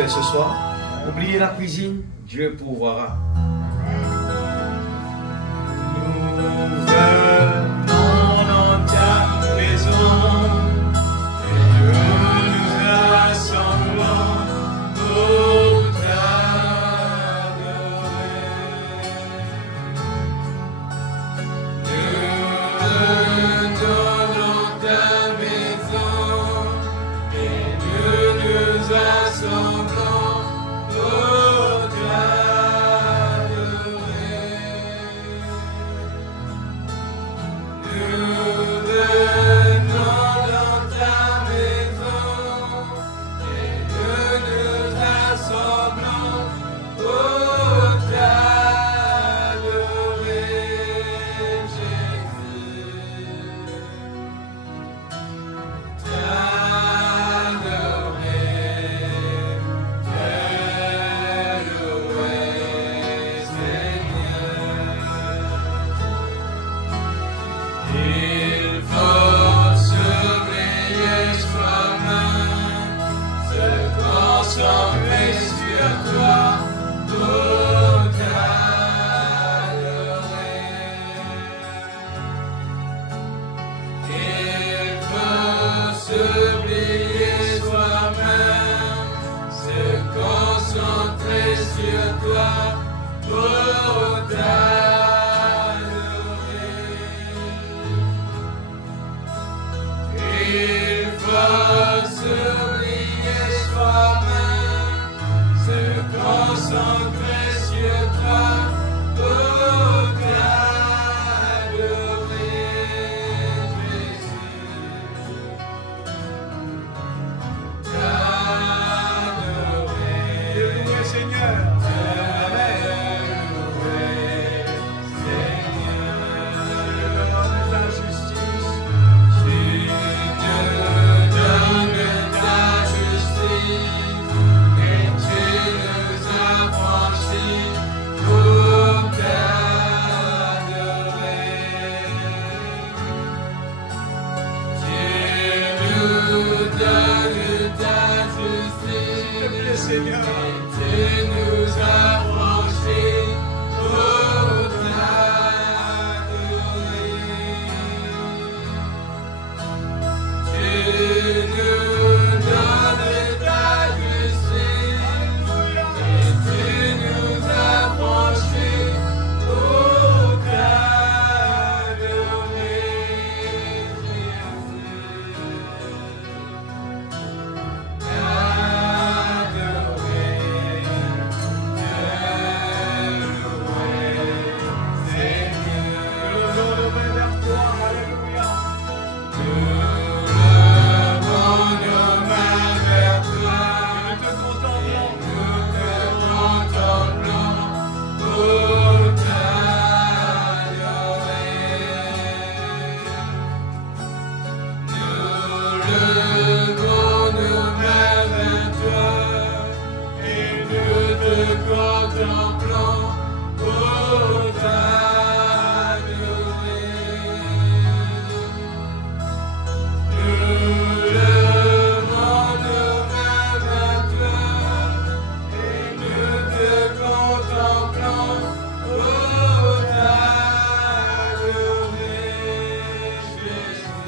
faire ce soir. Oubliez la cuisine, Dieu pourvoira. Nous venons dans ta maison et nous assemblons pour t'adorer. Nous venons dans ta maison et nous assemblons pour t'adorer. Nous venons dans ta maison et nous assemblons pour t'adorer, Jésus. Il faut surveiller soi-même, se concentrer sur toi pour t'adorer. Il faut s'oublier soi-même, se concentrer sur toi pour t'adorer. Il faut s'oublier soi-même, se concentrer sur toi pour t'adorer, Jésus. T'adorer. Louer Seigneur. Amen. Louer Seigneur. Ta justice. Tu nous donnes ta justice et tu nous as franchis pour t'adorer. Tu nous donnes ta justice, Seigneur, et tu nous as franchis pour t'adorer. Tu nous donnes ta justice et tu nous as franchis pour t'adorer, Levons nos mains vers toi et nous te contemplons pour t'adorer. Nous levons nos mains vers toi et nous te contemplons pour t'adorer, Jésus.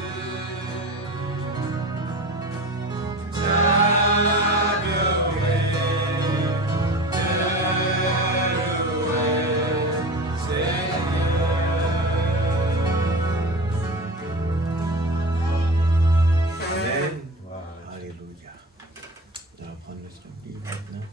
Amen. Alléluia. On va prendre notre Bible maintenant.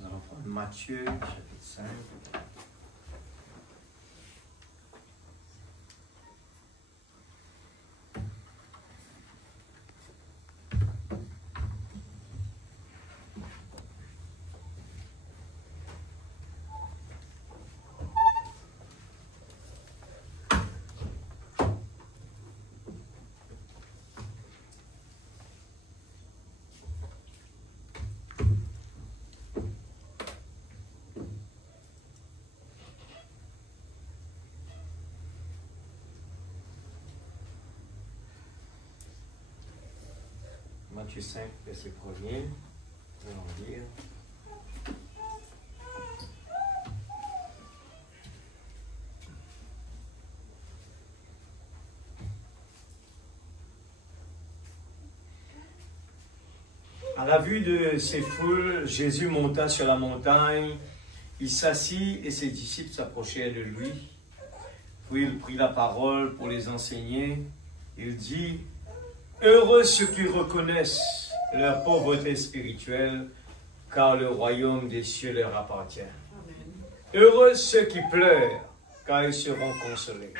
On va prendre Matthieu, chapitre 5. Matthieu 5, verset 1er. On va en lire. À la vue de ces foules, Jésus monta sur la montagne, il s'assit et ses disciples s'approchèrent de lui. Puis il prit la parole pour les enseigner. Il dit, « Heureux ceux qui reconnaissent leur pauvreté spirituelle, car le royaume des cieux leur appartient. Heureux ceux qui pleurent, car ils seront consolés.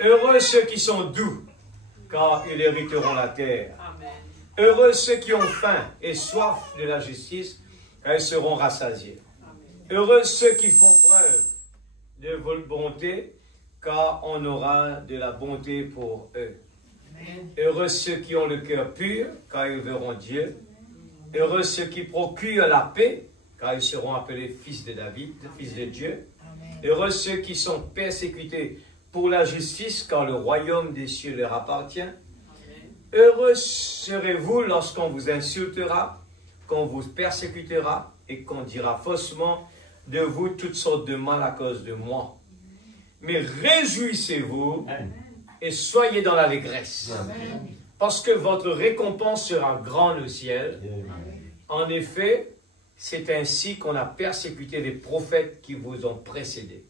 Heureux ceux qui sont doux, car ils hériteront la terre. Heureux ceux qui ont faim et soif de la justice, car ils seront rassasiés. Heureux ceux qui font preuve de votre bonté, car on aura de la bonté pour eux. Heureux ceux qui ont le cœur pur, car ils verront Dieu. Heureux ceux qui procurent la paix, car ils seront appelés fils de David, fils de Dieu. Heureux ceux qui sont persécutés pour la justice, car le royaume des cieux leur appartient. Heureux serez-vous lorsqu'on vous insultera, qu'on vous persécutera et qu'on dira faussement de vous toutes sortes de mal à cause de moi. Mais réjouissez-vous et soyez dans l'allégresse, parce que votre récompense sera grande au ciel. En effet, c'est ainsi qu'on a persécuté les prophètes qui vous ont précédés.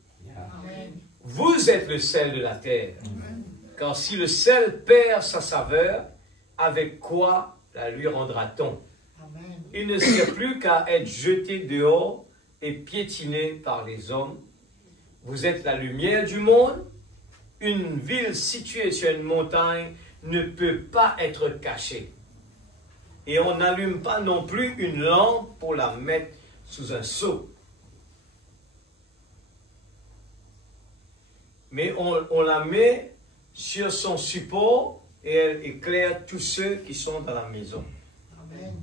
Vous êtes le sel de la terre. Car si le sel perd sa saveur, avec quoi la lui rendra-t-on? Il ne sert plus qu'à être jeté dehors et piétiné par les hommes. Vous êtes la lumière du monde. Une ville située sur une montagne ne peut pas être cachée. Et on n'allume pas non plus une lampe pour la mettre sous un seau. Mais on la met sur son support et elle éclaire tous ceux qui sont dans la maison. Amen.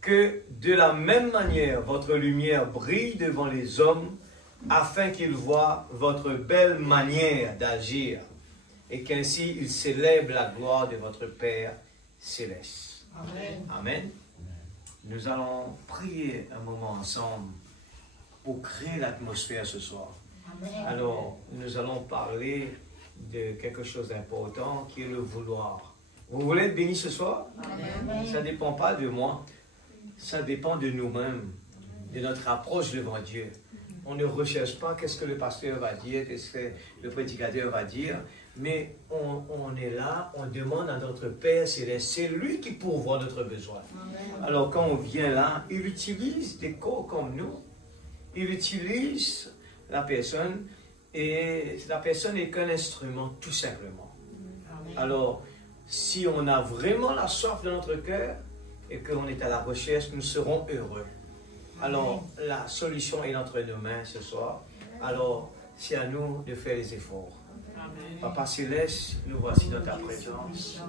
Que de la même manière, votre lumière brille devant les hommes afin qu'ils voient votre belle manière d'agir et qu'ainsi ils célèbrent la gloire de votre Père céleste. Amen. Amen. Nous allons prier un moment ensemble pour créer l'atmosphère ce soir. Amen. Alors, nous allons parler de quelque chose d'important qui est le vouloir. Vous voulez être béni ce soir? Amen. Ça ne dépend pas de moi, ça dépend de nous-mêmes, de notre approche devant Dieu. On ne recherche pas qu'est-ce que le pasteur va dire, qu'est-ce que le prédicateur va dire, mais on est là, on demande à notre Père céleste, c'est lui qui pourvoit notre besoin. Amen. Alors quand on vient là, il utilise des corps comme nous, il utilise la personne, et la personne n'est qu'un instrument, tout simplement. Amen. Alors, si on a vraiment la soif de notre cœur et qu'on est à la recherche, nous serons heureux. Alors, la solution est entre nos mains ce soir. Alors, c'est à nous de faire les efforts. Amen. Papa Céleste, nous voici dans ta présence.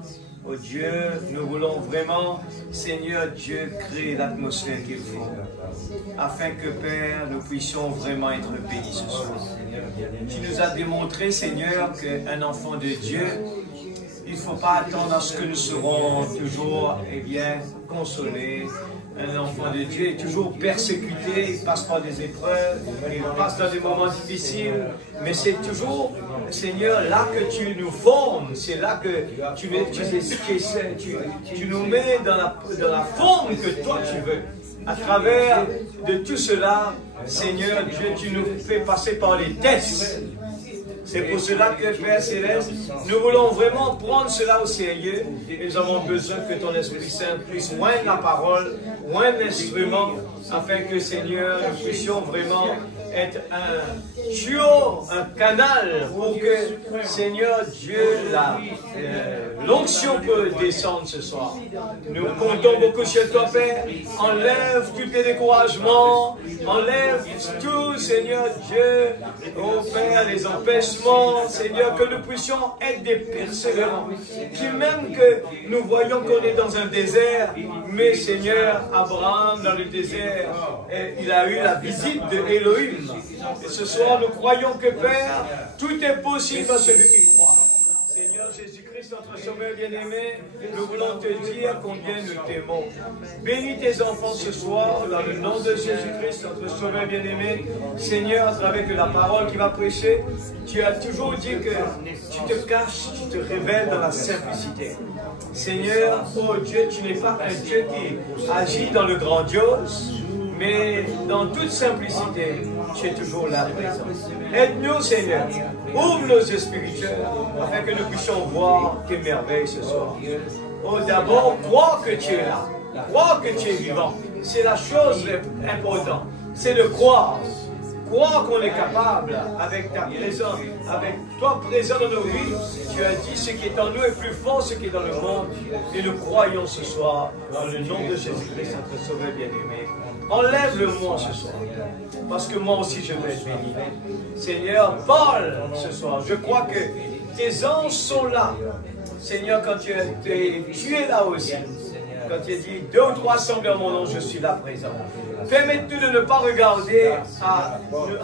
Oh Dieu, nous voulons vraiment, Seigneur Dieu, créer l'atmosphère qu'il faut, afin que, Père, nous puissions vraiment être bénis ce soir. Tu nous as démontré, Seigneur, qu'un enfant de Dieu, il ne faut pas attendre à ce que nous serons toujours, consolés. Un enfant de Dieu est toujours persécuté, il passe par des épreuves, il passe dans des moments difficiles, mais c'est toujours, Seigneur, là que tu nous formes, c'est là que tu nous mets dans la forme que toi tu veux. À travers de tout cela, Seigneur Dieu, tu nous fais passer par les tests. C'est pour cela que, Père Céleste, nous voulons vraiment prendre cela au sérieux et nous avons besoin que ton Esprit Saint puisse oindre la parole, oindre l'instrument, afin que, Seigneur, nous puissions vraiment être un tuyau, un canal pour que, Seigneur Dieu, l'onction peut descendre ce soir. Nous comptons beaucoup sur toi, Père. Enlève tous les découragements, enlève tout, Seigneur Dieu, oh Père, les empêchements, Seigneur, que nous puissions être des persévérants. Qui même que nous voyons qu'on est dans un désert, mais Seigneur, Abraham dans le désert, il a eu la visite de Elohim. Et ce soir, nous croyons que, Père, tout est possible à celui qui croit. Seigneur Jésus-Christ, Jésus-Christ, notre Sauveur bien-aimé, nous voulons te dire combien nous t'aimons. Bénis tes enfants ce soir, dans le nom de Jésus-Christ, notre Sauveur bien-aimé. Seigneur, à travers la parole qui va prêcher, tu as toujours dit que tu te caches, tu te révèles dans la simplicité. Seigneur, oh Dieu, tu n'es pas un Dieu qui agit dans le grandiose, mais dans toute simplicité, tu es toujours là présent. Aide-nous, Seigneur. Ouvre nos yeux spirituels afin que nous puissions voir tes merveilles ce soir. Oh, d'abord, crois que tu es là. Crois que tu es vivant. C'est la chose importante. C'est de croire. Croire qu'on est capable, avec ta présence, avec toi présent dans nos vies. Tu as dit ce qui est en nous est plus fort ce qui est dans le monde. Et nous croyons ce soir, dans le nom de Jésus-Christ, notre Sauveur bien-aimé. Enlève le moi ce soir, parce que moi aussi je vais être béni. Seigneur, parle ce soir. Je crois que tes anges sont là. Seigneur, quand tu es là aussi. Quand tu as dit 2 ou 3 sont dans mon nom, je suis là présent. Permets-nous de ne pas regarder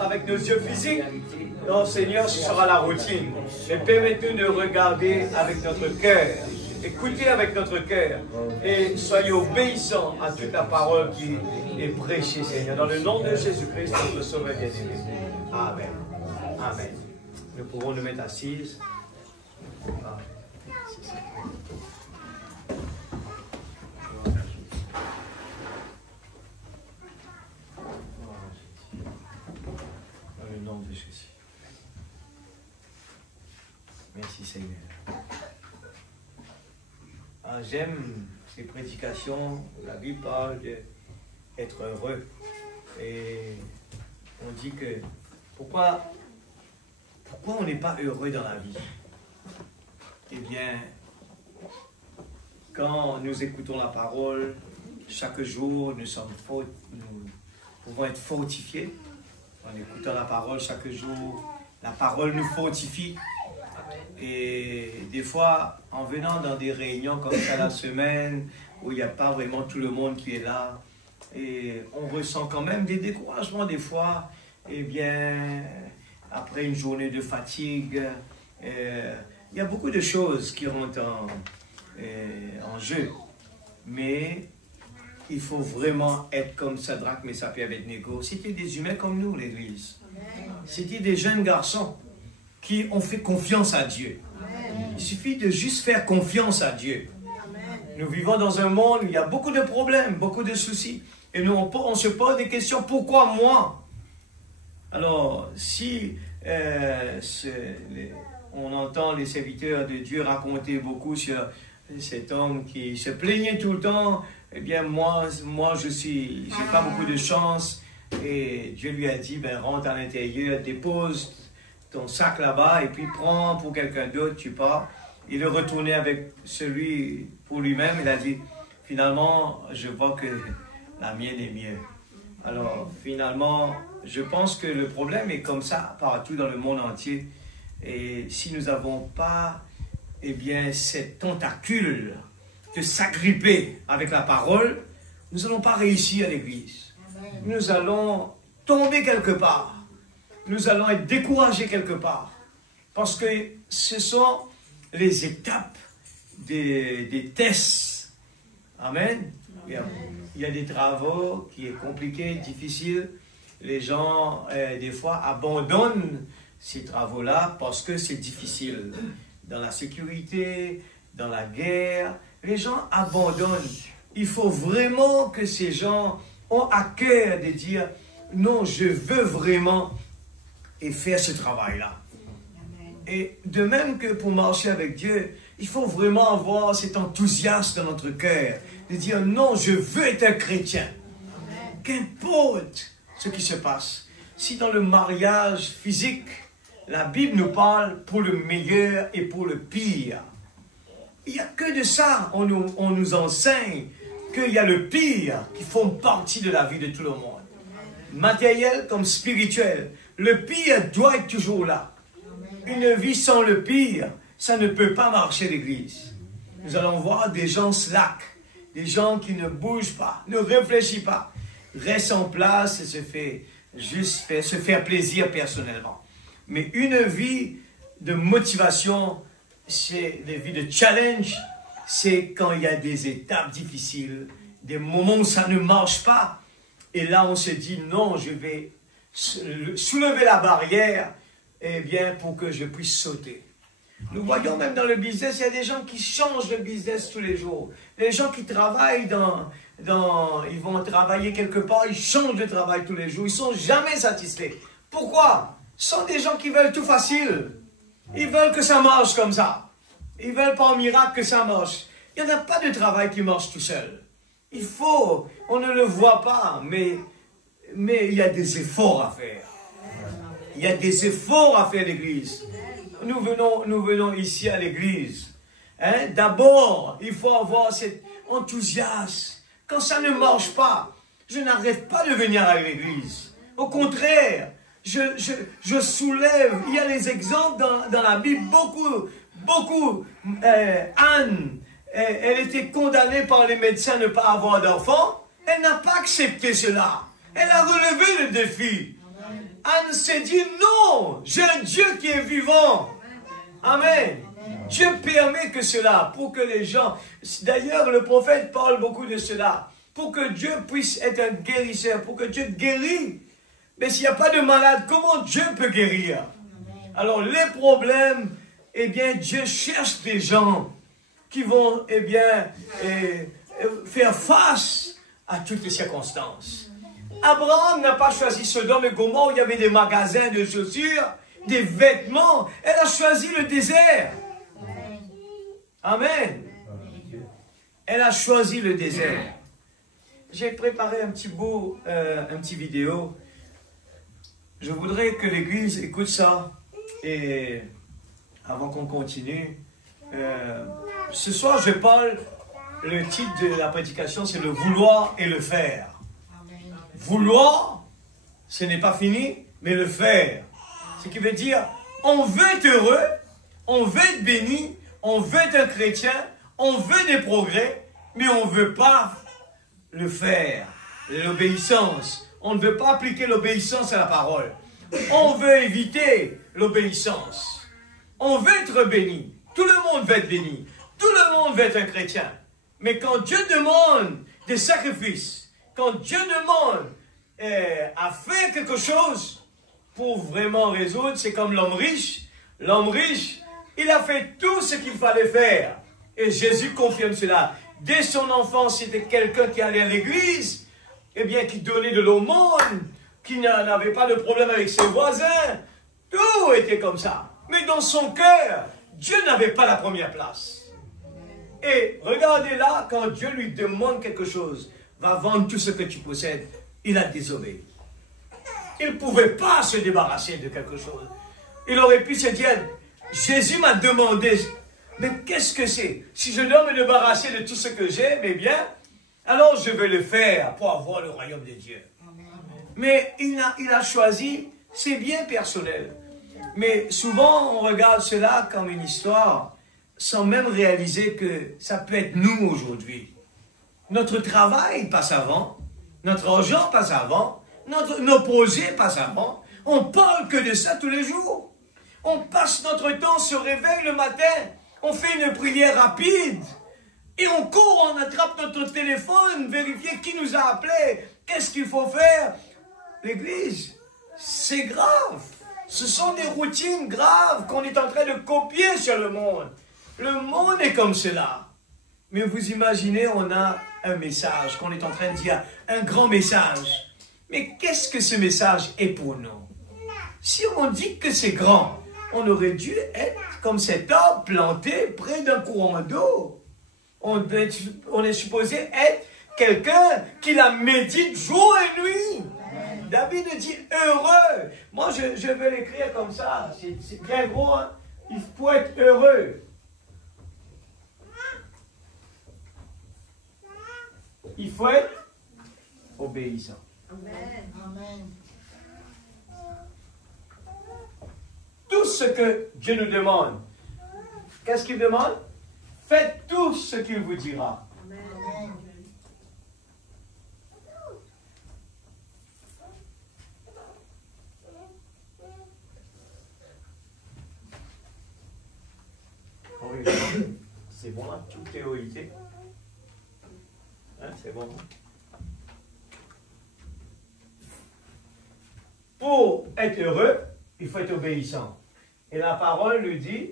avec nos yeux physiques. Non, Seigneur, ce sera la routine. Mais permets-nous de regarder avec notre cœur. Écoutez avec notre cœur. Et soyez obéissants à toute la parole qui est prêchée, Seigneur. Dans le nom de Jésus-Christ, notre Sauveur bien-aimé. Amen. Amen. Nous pouvons nous mettre assises. Amen. Dans le nom de Jésus. Merci Seigneur. J'aime ces prédications. La Bible parle d'être heureux. Et on dit que pourquoi on n'est pas heureux dans la vie? Eh bien, quand nous écoutons la parole, chaque jour, nous pouvons être fortifiés. En écoutant la parole chaque jour, la parole nous fortifie. Et des fois, en venant dans des réunions comme ça la semaine, où il n'y a pas vraiment tout le monde qui est là, et on ressent quand même des découragements des fois. Eh bien, après une journée de fatigue, il y a beaucoup de choses qui rentrent en jeu. Mais il faut vraiment être comme Shadrach, Meshach et Abednego. C'était des humains comme nous, l'Église. C'était des jeunes garçons qui ont fait confiance à Dieu. Il suffit de juste faire confiance à Dieu. Nous vivons dans un monde où il y a beaucoup de problèmes, beaucoup de soucis. Et nous, on se pose des questions. Pourquoi moi? Alors, si on entend les serviteurs de Dieu raconter beaucoup sur cet homme qui se plaignait tout le temps, eh bien, moi j'ai pas beaucoup de chance. Et Dieu lui a dit, ben, rentre à l'intérieur, dépose ton sac là-bas et puis prends pour quelqu'un d'autre, tu pars. Il est retourné avec celui pour lui-même. Il a dit, finalement, je vois que la mienne est mieux. Alors, finalement, je pense que le problème est comme ça partout dans le monde entier. Et si nous n'avons pas, eh bien, cette tentacule de s'agripper avec la parole, nous n'allons pas réussir à l'Église. Nous allons tomber quelque part. Nous allons être découragés quelque part. Parce que ce sont les étapes des tests. Amen. Il y a des travaux qui sont compliqués, difficiles. Les gens, des fois, abandonnent ces travaux-là parce que c'est difficile. Dans la sécurité, dans la guerre, les gens abandonnent. Il faut vraiment que ces gens ont à cœur de dire « Non, je veux vraiment et faire ce travail-là. » Et de même que pour marcher avec Dieu, il faut vraiment avoir cet enthousiasme dans notre cœur, de dire « Non, je veux être un chrétien. » Qu'importe ce qui se passe. Si dans le mariage physique, la Bible nous parle pour le meilleur et pour le pire. Il n'y a que de ça. On nous enseigne qu'il y a le pire qui font partie de la vie de tout le monde. Matériel comme spirituel. Le pire doit être toujours là. Une vie sans le pire, ça ne peut pas marcher l'Église. Nous allons voir des gens slack, des gens qui ne bougent pas, ne réfléchissent pas, restent en place et se faire plaisir personnellement. Mais une vie de motivation c'est des vies de challenge, c'est quand il y a des étapes difficiles, des moments où ça ne marche pas. Et là, on se dit, non, je vais soulever la barrière, eh bien, pour que je puisse sauter. Nous voyons même dans le business, il y a des gens qui changent de business tous les jours. Les gens qui travaillent ils vont travailler quelque part, ils changent de travail tous les jours, ils ne sont jamais satisfaits. Pourquoi? Ce sont des gens qui veulent tout facile. Ils veulent que ça marche comme ça. Ils veulent par miracle que ça marche. Il n'y en a pas de travail qui marche tout seul. On ne le voit pas, mais il y a des efforts à faire. Il y a des efforts à faire l'Église. Nous venons ici à l'Église. Hein? D'abord, il faut avoir cet enthousiasme. Quand ça ne marche pas, je n'arrête pas de venir à l'Église. Au contraire, je soulève. Il y a des exemples dans la Bible, beaucoup. Anne, elle était condamnée par les médecins de ne pas avoir d'enfant. Elle n'a pas accepté cela. Elle a relevé le défi. Anne s'est dit, non, j'ai un Dieu qui est vivant. Amen. Dieu permet que cela, pour que les gens... D'ailleurs, le prophète parle beaucoup de cela. Pour que Dieu puisse être un guérisseur, pour que Dieu guérisse. Mais s'il n'y a pas de malade, comment Dieu peut guérir? Alors, les problèmes, eh bien, Dieu cherche des gens qui vont, eh bien, faire face à toutes les circonstances. Abraham n'a pas choisi Sodome et Gomorrhe où il y avait des magasins de chaussures, des vêtements. Elle a choisi le désert. Amen. Elle a choisi le désert. J'ai préparé un petit vidéo. Je voudrais que l'Église écoute ça. Et avant qu'on continue, ce soir je parle, le titre de la prédication c'est le vouloir et le faire. Vouloir, ce n'est pas fini, mais le faire. Ce qui veut dire, on veut être heureux, on veut être béni, on veut être un chrétien, on veut des progrès, mais on ne veut pas le faire, l'obéissance. On ne veut pas appliquer l'obéissance à la parole. On veut éviter l'obéissance. On veut être béni. Tout le monde veut être béni. Tout le monde veut être un chrétien. Mais quand Dieu demande des sacrifices, quand Dieu demande à faire quelque chose pour vraiment résoudre, c'est comme l'homme riche. L'homme riche, il a fait tout ce qu'il fallait faire. Et Jésus confirme cela. Dès son enfance, c'était quelqu'un qui allait à l'église, eh bien, qui donnait de l'aumône, qui n'avait pas de problème avec ses voisins. Tout était comme ça. Mais dans son cœur, Dieu n'avait pas la première place. Et regardez là, quand Dieu lui demande quelque chose, va vendre tout ce que tu possèdes, il a désobéi. Il ne pouvait pas se débarrasser de quelque chose. Il aurait pu se dire, Jésus m'a demandé, mais qu'est-ce que c'est? Si je dois me débarrasser de tout ce que j'ai, mes biens, alors je vais le faire pour avoir le royaume de Dieu. Mais il a choisi ses biens personnels. Mais souvent, on regarde cela comme une histoire, sans même réaliser que ça peut être nous aujourd'hui. Notre travail passe avant, notre argent passe avant, nos projets passent avant. On parle que de ça tous les jours. On passe notre temps, se réveille le matin, on fait une prière rapide, et on court, on attrape notre téléphone, vérifier qui nous a appelés, qu'est-ce qu'il faut faire. L'Église, c'est grave. Ce sont des routines graves qu'on est en train de copier sur le monde. Le monde est comme cela. Mais vous imaginez, on a un message qu'on est en train de dire, un grand message. Mais qu'est-ce que ce message est pour nous? Si on dit que c'est grand, on aurait dû être comme cet arbre planté près d'un courant d'eau. On est supposé être quelqu'un qui la médite jour et nuit. David dit heureux. Moi, je vais l'écrire comme ça. C'est très gros. Hein? Il faut être heureux. Il faut être obéissant. Amen. Tout ce que Dieu nous demande, qu'est-ce qu'il demande? Faites tout ce qu'il vous dira. Amen. bon là, toute théorité. Hein, c'est bon. Pour être heureux, il faut être obéissant. Et la parole nous dit,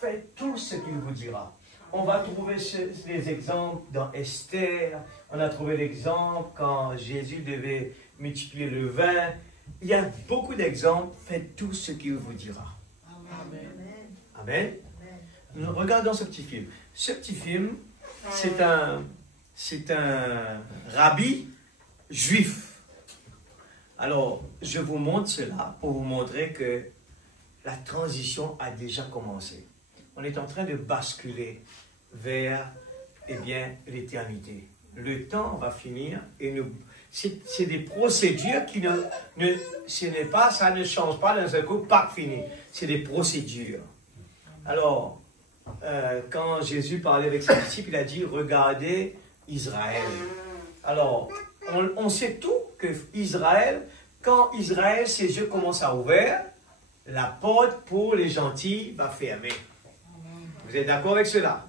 faites tout ce qu'il vous dira. On va trouver des exemples dans Esther. On a trouvé l'exemple quand Jésus devait multiplier le vin. Il y a beaucoup d'exemples. Faites tout ce qu'il vous dira. Amen. Amen. Nous regardons ce petit film. Ce petit film, c'est un rabbi juif. Alors, je vous montre cela pour vous montrer que la transition a déjà commencé. On est en train de basculer vers, eh bien, l'éternité. Le temps va finir et c'est des procédures qui ça ne change pas dans un coup, pas fini. C'est des procédures. Alors, quand Jésus parlait avec ses disciples, il a dit, regardez Israël. Alors, on sait tout que Israël, quand Israël, ses yeux commencent à ouvrir, la porte pour les gentils va fermer. Vous êtes d'accord avec cela?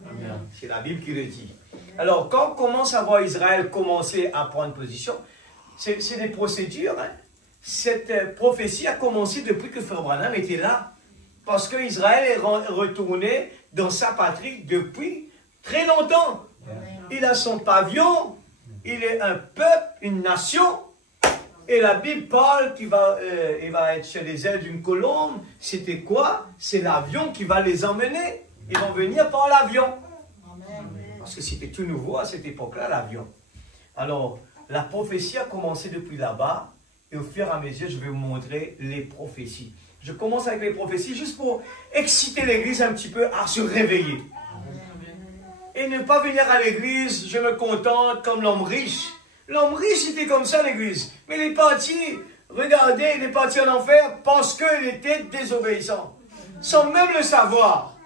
C'est la Bible qui le dit. Alors, quand on commence à voir Israël commencer à prendre position, c'est des procédures. Hein? Cette prophétie a commencé depuis que Frère Branham était là. Parce que Israël est retourné dans sa patrie depuis très longtemps. Il a son pavillon, il est un peuple, une nation. Et la Bible parle qu'il va être sur les ailes d'une colombe. C'était quoi? C'est l'avion qui va les emmener. Ils vont venir par l'avion. Parce que c'était tout nouveau à cette époque-là, l'avion. Alors, la prophétie a commencé depuis là-bas. Et au fur et à mesure, je vais vous montrer les prophéties. Je commence avec les prophéties juste pour exciter l'église un petit peu à se réveiller. Et ne pas venir à l'église, je me contente comme l'homme riche. L'homme riche était comme ça à l'église. Mais il est parti, regardez, il est parti en enfer parce qu'il était désobéissant. Sans même le savoir.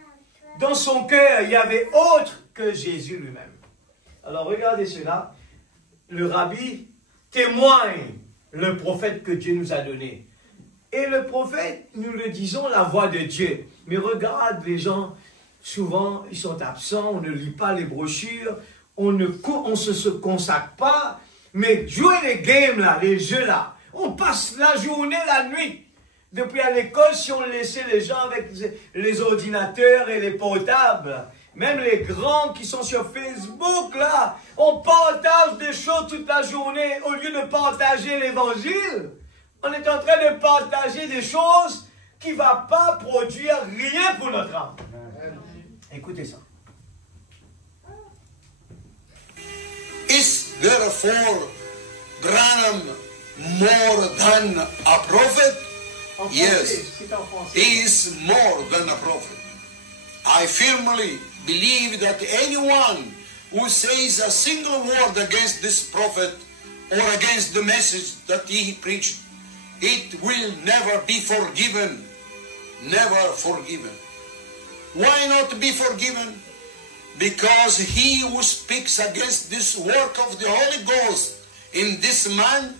Dans son cœur, il y avait autre que Jésus lui-même. Alors regardez cela. Le rabbi témoigne le prophète que Dieu nous a donné. Et le prophète, nous le disons, la voix de Dieu. Mais regarde, les gens, souvent, ils sont absents, on ne lit pas les brochures, on ne se consacre pas. Mais jouer les games là, les jeux là, on passe la journée, la nuit. Depuis à l'école, si on laissait les gens avec les ordinateurs et les portables, même les grands qui sont sur Facebook là, on partage des choses toute la journée au lieu de partager l'évangile. On est en train de partager des choses qui ne vont pas produire rien pour notre âme. Écoutez ça. Is therefore Branham more than a prophet? Yes, he is more than a prophet. I firmly believe that anyone who says a single word against this prophet or against the message that he preached, it will never be forgiven. Never forgiven. Why not be forgiven? Because he who speaks against this work of the Holy Ghost in this man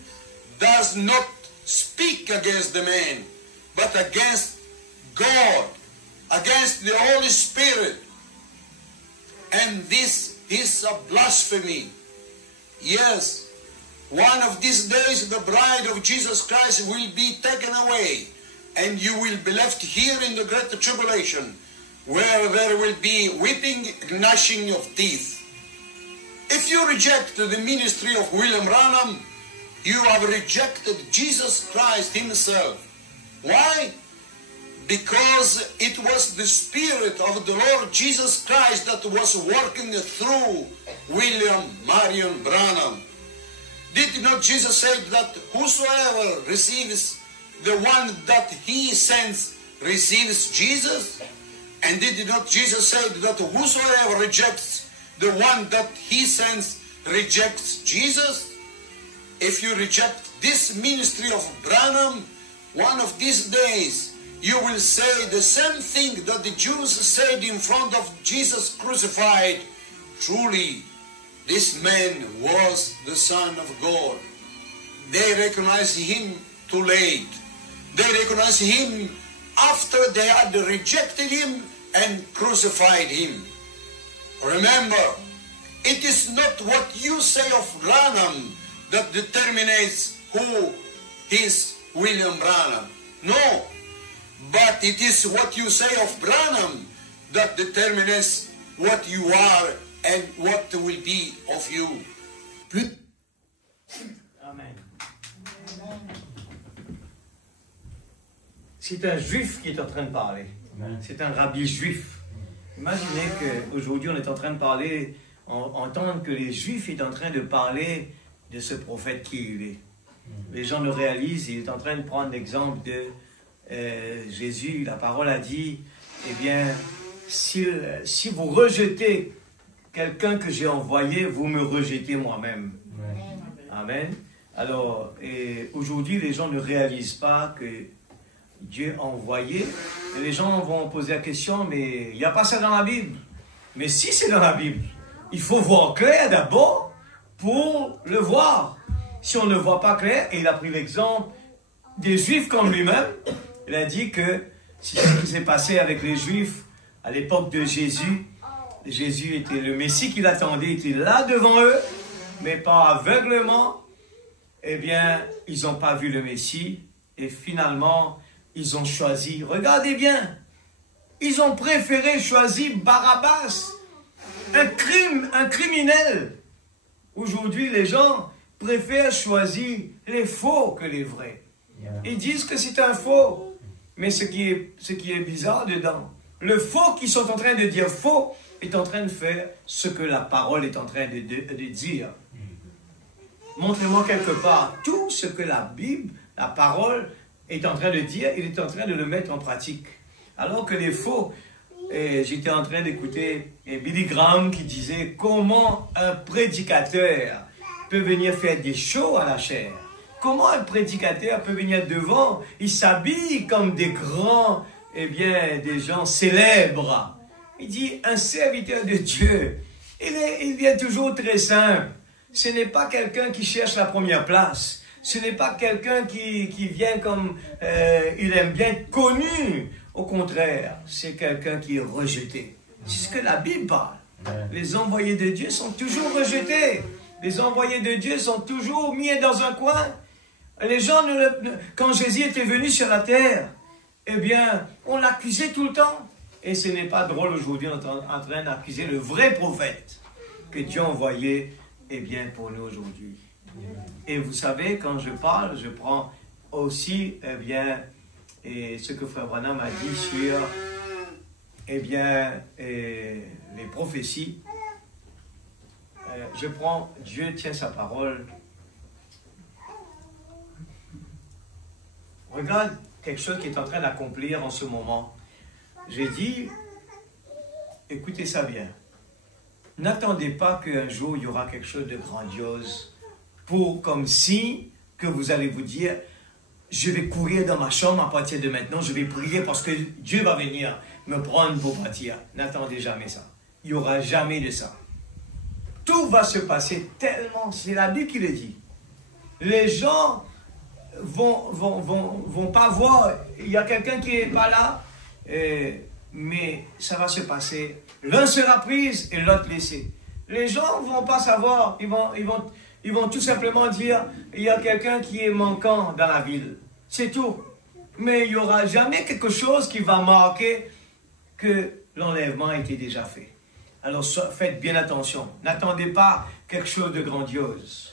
does not speak against the man, but against God, against the Holy Spirit. And this is a blasphemy. Yes, one of these days the bride of Jesus Christ will be taken away, and you will be left here in the great tribulation, where there will be weeping, gnashing of teeth. If you reject the ministry of William Branham, you have rejected Jesus Christ himself. Why? Because it was the Spirit of the Lord Jesus Christ that was working through William Marion Branham. Did not Jesus say that whosoever receives the one that he sends receives Jesus? And did not Jesus say that whosoever rejects the one that he sends rejects Jesus? If you reject this ministry of Branham, one of these days you will say the same thing that the Jews said in front of Jesus crucified. Truly, this man was the Son of God. They recognized him too late. They recognized him after they had rejected him and crucified him. Remember, it is not what you say of Branham that determines who is William Branham. No, but it is what you say of Branham that determines what you are and what will be of you. Amen. C'est un juif qui est en train de parler. C'est un rabbi juif. Imaginez qu'aujourd'hui on est en train de parler, entendre que les juifs sont en train de parler de ce prophète qui il est. Les gens le réalisent, il est en train de prendre l'exemple de Jésus. La parole a dit, eh bien, si vous rejetez quelqu'un que j'ai envoyé, vous me rejetez moi-même. Amen. Alors, aujourd'hui, les gens ne réalisent pas que Dieu a envoyé. Et les gens vont poser la question, mais il n'y a pas ça dans la Bible. Mais si c'est dans la Bible, il faut voir clair d'abord pour le voir. Si on ne voit pas clair, et il a pris l'exemple des Juifs comme lui-même, il a dit que si ce qui s'est passé avec les Juifs à l'époque de Jésus, Jésus était le Messie qu'il attendait, était là devant eux, mais par aveuglement, eh bien, ils n'ont pas vu le Messie, et finalement, ils ont choisi, regardez bien, ils ont préféré choisir Barabbas, un criminel. Aujourd'hui, les gens préfèrent choisir les faux que les vrais. Ils disent que c'est un faux, mais ce qui est bizarre dedans, le faux qu'ils sont en train de dire faux est en train de faire ce que la parole est en train de dire. Montrez-moi quelque part tout ce que la Bible, la parole est en train de dire, il est en train de le mettre en pratique. Alors que les faux, j'étais en train d'écouter Billy Graham qui disait comment un prédicateur peut venir faire des shows à la chair. Comment un prédicateur peut venir devant, il s'habille comme des grands, des gens célèbres. Il dit, un serviteur de Dieu, il vient toujours très simple. Ce n'est pas quelqu'un qui cherche la première place. Ce n'est pas quelqu'un qui vient comme il aime bien être connu. Au contraire, c'est quelqu'un qui est rejeté. C'est ce que la Bible parle. Les envoyés de Dieu sont toujours rejetés. Les envoyés de Dieu sont toujours mis dans un coin. Les gens, quand Jésus était venu sur la terre, eh bien, on l'accusait tout le temps. Et ce n'est pas drôle aujourd'hui, on est en train d'accuser le vrai prophète que Dieu a envoyé, pour nous aujourd'hui. Et vous savez, quand je parle, je prends aussi, ce que Frère Branham a dit sur, les prophéties. Je prends, Dieu tient sa parole. Regarde quelque chose qui est en train d'accomplir en ce moment. J'ai dit, écoutez ça bien. N'attendez pas qu'un jour il y aura quelque chose de grandiose comme si que vous allez vous dire, je vais courir dans ma chambre à partir de maintenant, je vais prier parce que Dieu va venir me prendre pour partir. N'attendez jamais ça. Il n'y aura jamais de ça. Tout va se passer tellement, c'est la Bible qui le dit. Les gens vont pas voir, il y a quelqu'un qui n'est pas là, mais ça va se passer. L'un sera pris et l'autre laissé. Les gens ne vont pas savoir, ils vont tout simplement dire, il y a quelqu'un qui est manquant dans la ville. C'est tout. Mais il n'y aura jamais quelque chose qui va marquer que l'enlèvement a été déjà fait. Alors faites bien attention. N'attendez pas quelque chose de grandiose.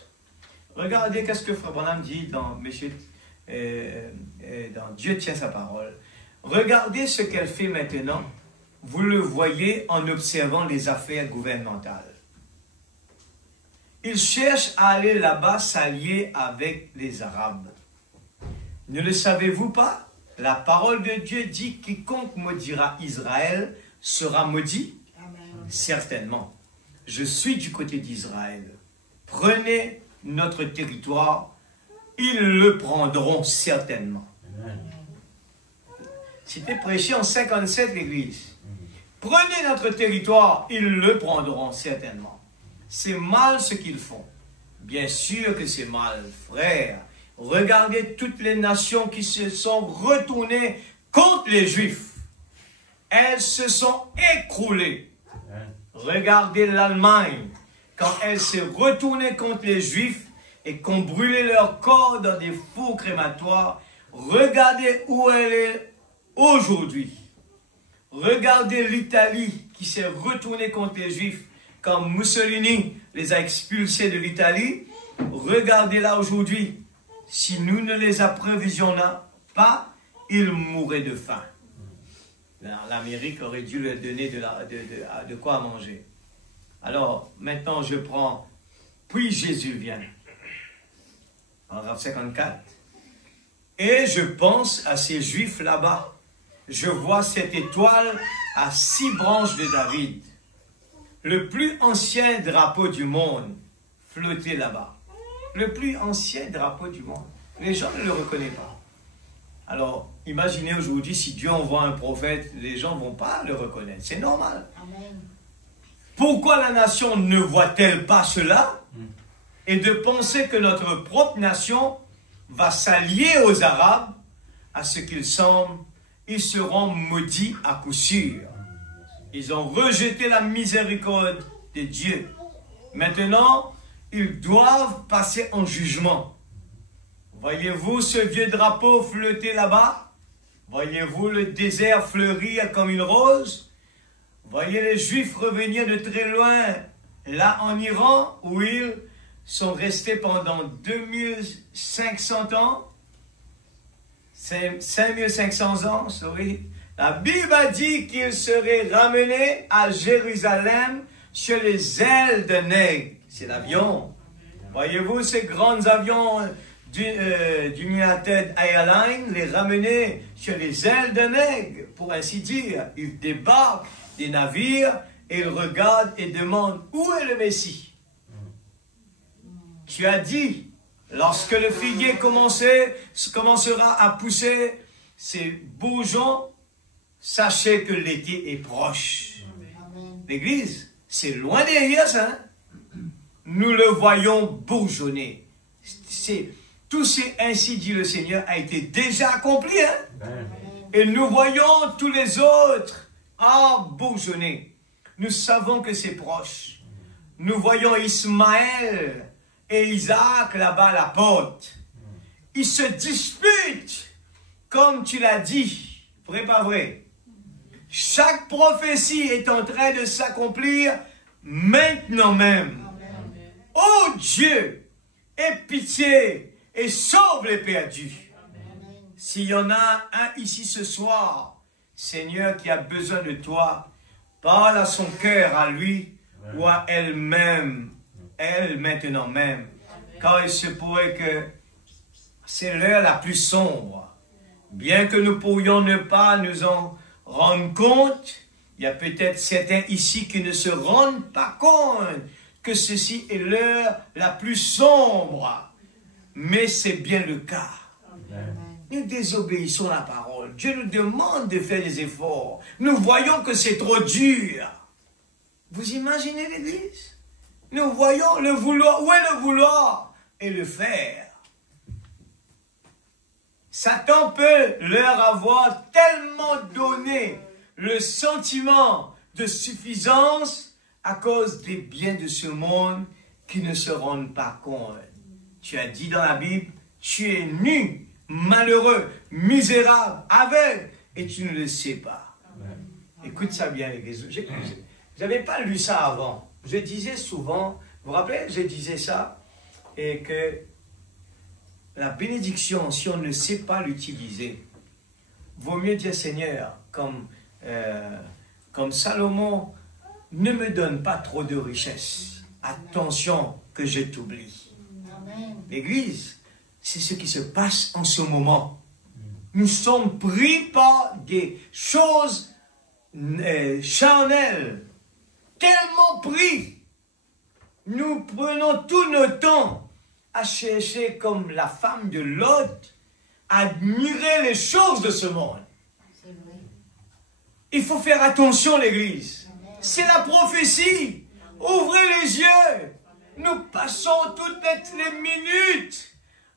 Regardez qu'est-ce que Frère Branham dit dans Dieu tient sa parole. Regardez ce qu'elle fait maintenant. Vous le voyez en observant les affaires gouvernementales. Il cherche à aller là-bas s'allier avec les Arabes. Ne le savez-vous pas? La parole de Dieu dit « Quiconque maudira Israël sera maudit. » Certainement. Je suis du côté d'Israël. Prenez notre territoire, ils le prendront certainement. C'était prêché en 57 l'Église. Prenez notre territoire, ils le prendront certainement. C'est mal ce qu'ils font. Bien sûr que c'est mal, frère. Regardez toutes les nations qui se sont retournées contre les Juifs. Elles se sont écroulées. Regardez l'Allemagne, quand elle s'est retournée contre les Juifs et qu'on brûlait leurs corps dans des fours crématoires. Regardez où elle est aujourd'hui. Regardez l'Italie qui s'est retournée contre les Juifs quand Mussolini les a expulsés de l'Italie. Regardez-la aujourd'hui. Si nous ne les approvisionnons pas, ils mourraient de faim. L'Amérique aurait dû leur donner de quoi manger. Alors, maintenant, je prends. Puis Jésus vient. Paragraphe 54. Et je pense à ces Juifs là-bas. Je vois cette étoile à 6 branches de David. Le plus ancien drapeau du monde flotter là-bas. Le plus ancien drapeau du monde. Les gens ne le reconnaissent pas. Alors, imaginez aujourd'hui, si Dieu envoie un prophète, les gens ne vont pas le reconnaître. C'est normal. Amen. Pourquoi la nation ne voit-elle pas cela? Et de penser que notre propre nation va s'allier aux Arabes, à ce qu'il semble, ils seront maudits à coup sûr. Ils ont rejeté la miséricorde de Dieu. Maintenant, ils doivent passer en jugement. Voyez-vous ce vieux drapeau flotter là-bas? Voyez-vous le désert fleurir comme une rose? Voyez les Juifs revenir de très loin, là en Iran, où ils sont restés pendant 2500 ans? 5500 ans, sorry. La Bible a dit qu'ils seraient ramenés à Jérusalem sur les ailes d'un aigle. C'est l'avion. Voyez-vous ces grands avions d'United Airlines, les ramener sur les ailes d'un aigle, pour ainsi dire. Ils débarquent des navires et ils regardent et demandent où est le Messie. Tu as dit, lorsque le figuier commencera à pousser ses bourgeons, sachez que l'été est proche. L'Église, c'est loin derrière ça. Nous le voyons bourgeonner. Tout ce ainsi dit le Seigneur a été déjà accompli. Et nous voyons tous les autres bourgeonner. Nous savons que c'est proche. Nous voyons Ismaël et Isaac là-bas à la porte. Ils se disputent, comme tu l'as dit. Vrai, pas vrai? Chaque prophétie est en train de s'accomplir maintenant même. Oh Dieu, aie pitié et sauve les perdus. S'il y en a un ici ce soir, Seigneur, qui a besoin de toi, parle à son cœur, à lui ou à elle-même, elle maintenant même. Car il se pourrait que c'est l'heure la plus sombre. Bien que nous pourrions ne pas nous en rendre compte, il y a peut-être certains ici qui ne se rendent pas compte que ceci est l'heure la plus sombre. Mais c'est bien le cas. Amen. Nous désobéissons à la parole. Dieu nous demande de faire des efforts. Nous voyons que c'est trop dur. Vous imaginez l'Église? Nous voyons le vouloir. Où est le vouloir et le faire? Satan peut leur avoir tellement donné le sentiment de suffisance à cause des biens de ce monde qu'ils ne se rendent pas compte. Tu as dit dans la Bible, tu es nu, malheureux, misérable, aveugle, et tu ne le sais pas. Amen. Écoute ça bien, l'Église. Je n'avais pas lu ça avant. Je disais souvent, vous vous rappelez, je disais ça, et que la bénédiction, si on ne sait pas l'utiliser, vaut mieux dire Seigneur, comme Salomon, ne me donne pas trop de richesses. Attention que je t'oublie. L'Église, c'est ce qui se passe en ce moment. Nous sommes pris par des choses charnelles, tellement pris. Nous prenons tout notre temps à chercher, comme la femme de Lot, à admirer les choses de ce monde. Il faut faire attention, l'Église. C'est la prophétie. Ouvrez les yeux. Nous passons toutes les minutes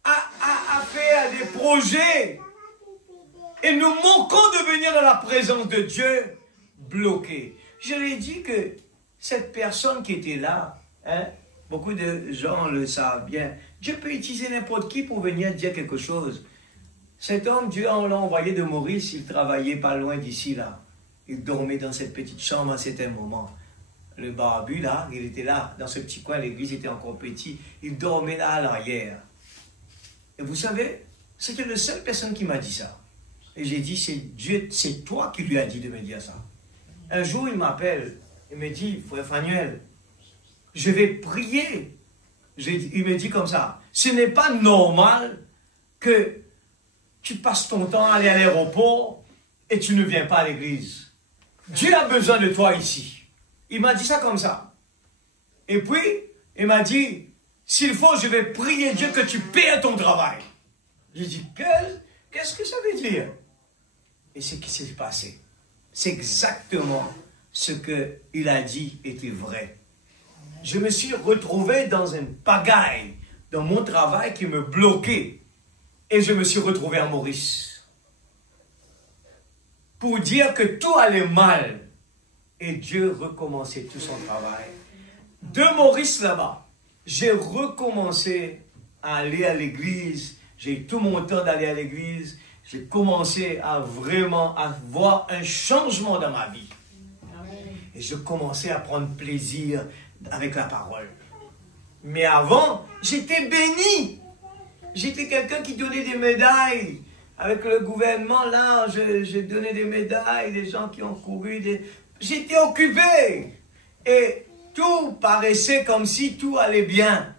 à faire des projets. Et nous manquons de venir dans la présence de Dieu bloqués. Je l'ai dit que cette personne qui était là, hein, beaucoup de gens le savent bien, Dieu peut utiliser n'importe qui pour venir dire quelque chose. Cet homme, Dieu l'a envoyé de Maurice, il travaillait pas loin d'ici, là. Il dormait dans cette petite chambre à certains moments. Le barbu, là, il était là, dans ce petit coin, l'église était encore petit. Il dormait là à l'arrière. Et vous savez, c'était la seule personne qui m'a dit ça. Et j'ai dit, c'est Dieu, c'est toi qui lui as dit de me dire ça. Un jour, il m'appelle, il me dit, frère Fanuel, je vais prier. Il me dit comme ça, ce n'est pas normal que tu passes ton temps à aller à l'aéroport et tu ne viens pas à l'église. Dieu a besoin de toi ici. Il m'a dit ça comme ça. Et puis, il m'a dit, s'il faut, je vais prier Dieu que tu perds ton travail. J'ai dit, qu'est-ce que ça veut dire? Et ce qui s'est passé, c'est exactement ce qu'il a dit était vrai. Je me suis retrouvé dans une pagaille, dans mon travail qui me bloquait. Et je me suis retrouvé à Maurice. Pour dire que tout allait mal. Et Dieu recommençait tout son travail. De Maurice là-bas, j'ai recommencé à aller à l'église. J'ai eu tout mon temps d'aller à l'église. J'ai commencé à vraiment avoir un changement dans ma vie. Et je commençais à prendre plaisir avec la parole. Mais avant, j'étais béni. J'étais quelqu'un qui donnait des médailles. Avec le gouvernement, là, j'ai donné des médailles, des gens qui ont couru. J'étais occupé. Et tout paraissait comme si tout allait bien.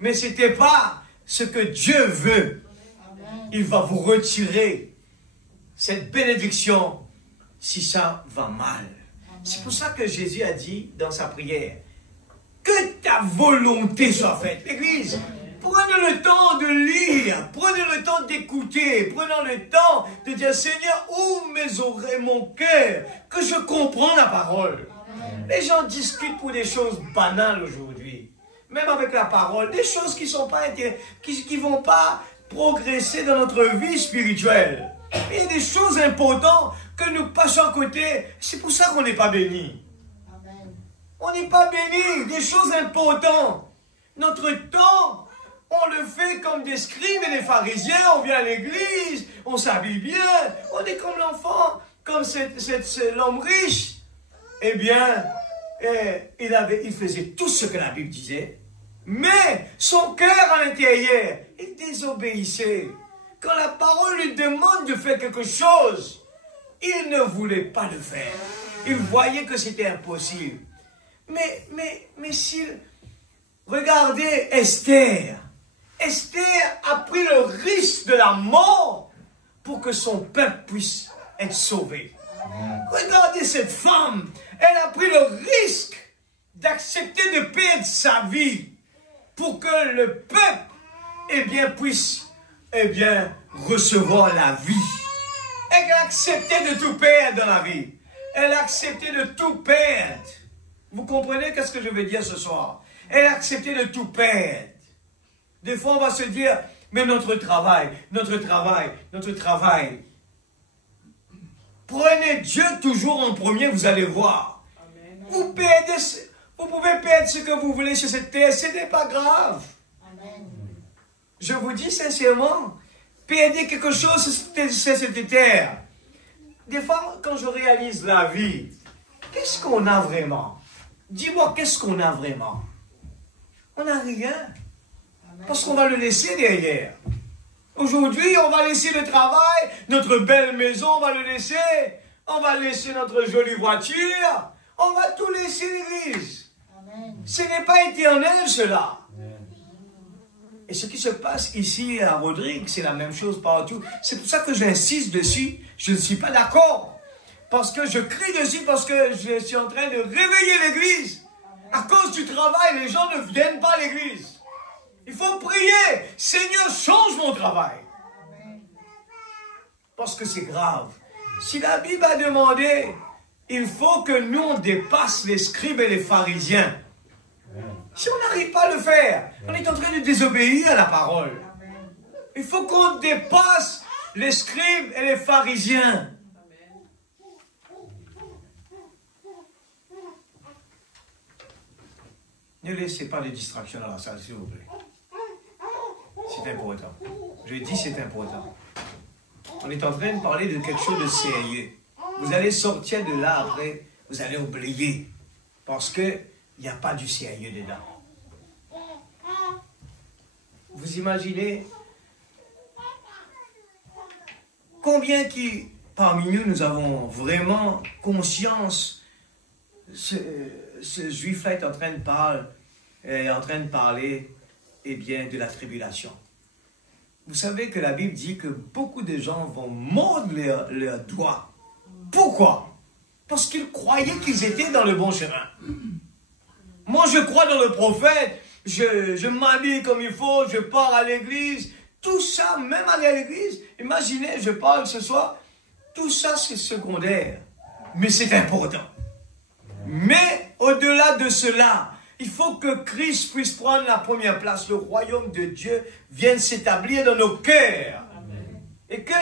Mais ce n'était pas ce que Dieu veut. Il va vous retirer cette bénédiction si ça va mal. C'est pour ça que Jésus a dit dans sa prière, que ta volonté soit faite. L'Église, prenez le temps de lire, prenez le temps d'écouter, prenez le temps de dire, Seigneur, ouvre mes oreilles, mon cœur, que je comprends la parole. Les gens discutent pour des choses banales aujourd'hui. Même avec la parole, des choses qui ne vont pas progresser dans notre vie spirituelle. Il y a des choses importantes que nous passons à côté. C'est pour ça qu'on n'est pas béni. On n'est pas béni. Des choses importantes. Notre temps, on le fait comme des scribes et des pharisiens. On vient à l'église, on s'habille bien. On est comme l'enfant, comme l'homme riche. Eh bien, il faisait tout ce que la Bible disait. Mais son cœur à l'intérieur, il désobéissait. Quand la parole lui demande de faire quelque chose, il ne voulait pas le faire. Il voyait que c'était impossible. Mais s'il... Regardez Esther. Esther a pris le risque de la mort pour que son peuple puisse être sauvé. Regardez cette femme. Elle a pris le risque d'accepter de perdre sa vie pour que le peuple, puisse, recevoir la vie. Elle a accepté de tout perdre dans la vie. Elle a accepté de tout perdre. Vous comprenez qu'est-ce que je veux dire ce soir? Elle a accepté de tout perdre. Des fois, on va se dire, mais notre travail. Prenez Dieu toujours en premier, vous allez voir. Vous pouvez perdre ce que vous voulez sur cette terre, ce n'est pas grave. Amen. Je vous dis sincèrement, perdez quelque chose sur cette terre. Des fois, quand je réalise la vie, qu'est-ce qu'on a vraiment? Dis-moi, qu'est-ce qu'on a vraiment? On n'a rien. Parce qu'on va le laisser derrière. Aujourd'hui, on va laisser le travail, notre belle maison, on va le laisser. On va laisser notre jolie voiture. On va tout laisser l'église. Ce n'est pas éternel, cela. Et ce qui se passe ici à Rodrigue, c'est la même chose partout. C'est pour ça que j'insiste dessus. Je ne suis pas d'accord. Parce que je crie dessus, parce que je suis en train de réveiller l'église. À cause du travail, les gens ne viennent pas à l'église. Il faut prier. Seigneur, change mon travail. Parce que c'est grave. Si la Bible a demandé, il faut que nous, on dépasse les scribes et les pharisiens. Si on n'arrive pas à le faire, on est en train de désobéir à la parole. Il faut qu'on dépasse les scribes et les pharisiens. Ne laissez pas de distraction dans la salle, s'il vous plaît. C'est important. Je dis c'est important. On est en train de parler de quelque chose de sérieux. Vous allez sortir de là après, vous allez oublier. Parce qu'il n'y a pas du sérieux dedans. Vous imaginez combien qui, parmi nous avons vraiment conscience, ce juif-là est en train de parler, eh bien, de la tribulation. Vous savez que la Bible dit que beaucoup de gens vont mordre leurs doigts. Pourquoi? Parce qu'ils croyaient qu'ils étaient dans le bon chemin. Moi, je crois dans le prophète, je m'habille comme il faut, je pars à l'église. Tout ça, même aller à l'église, imaginez, je parle ce soir, tout ça c'est secondaire. Mais c'est important. Mais au-delà de cela, il faut que Christ puisse prendre la première place. Le royaume de Dieu vienne s'établir dans nos cœurs. Et que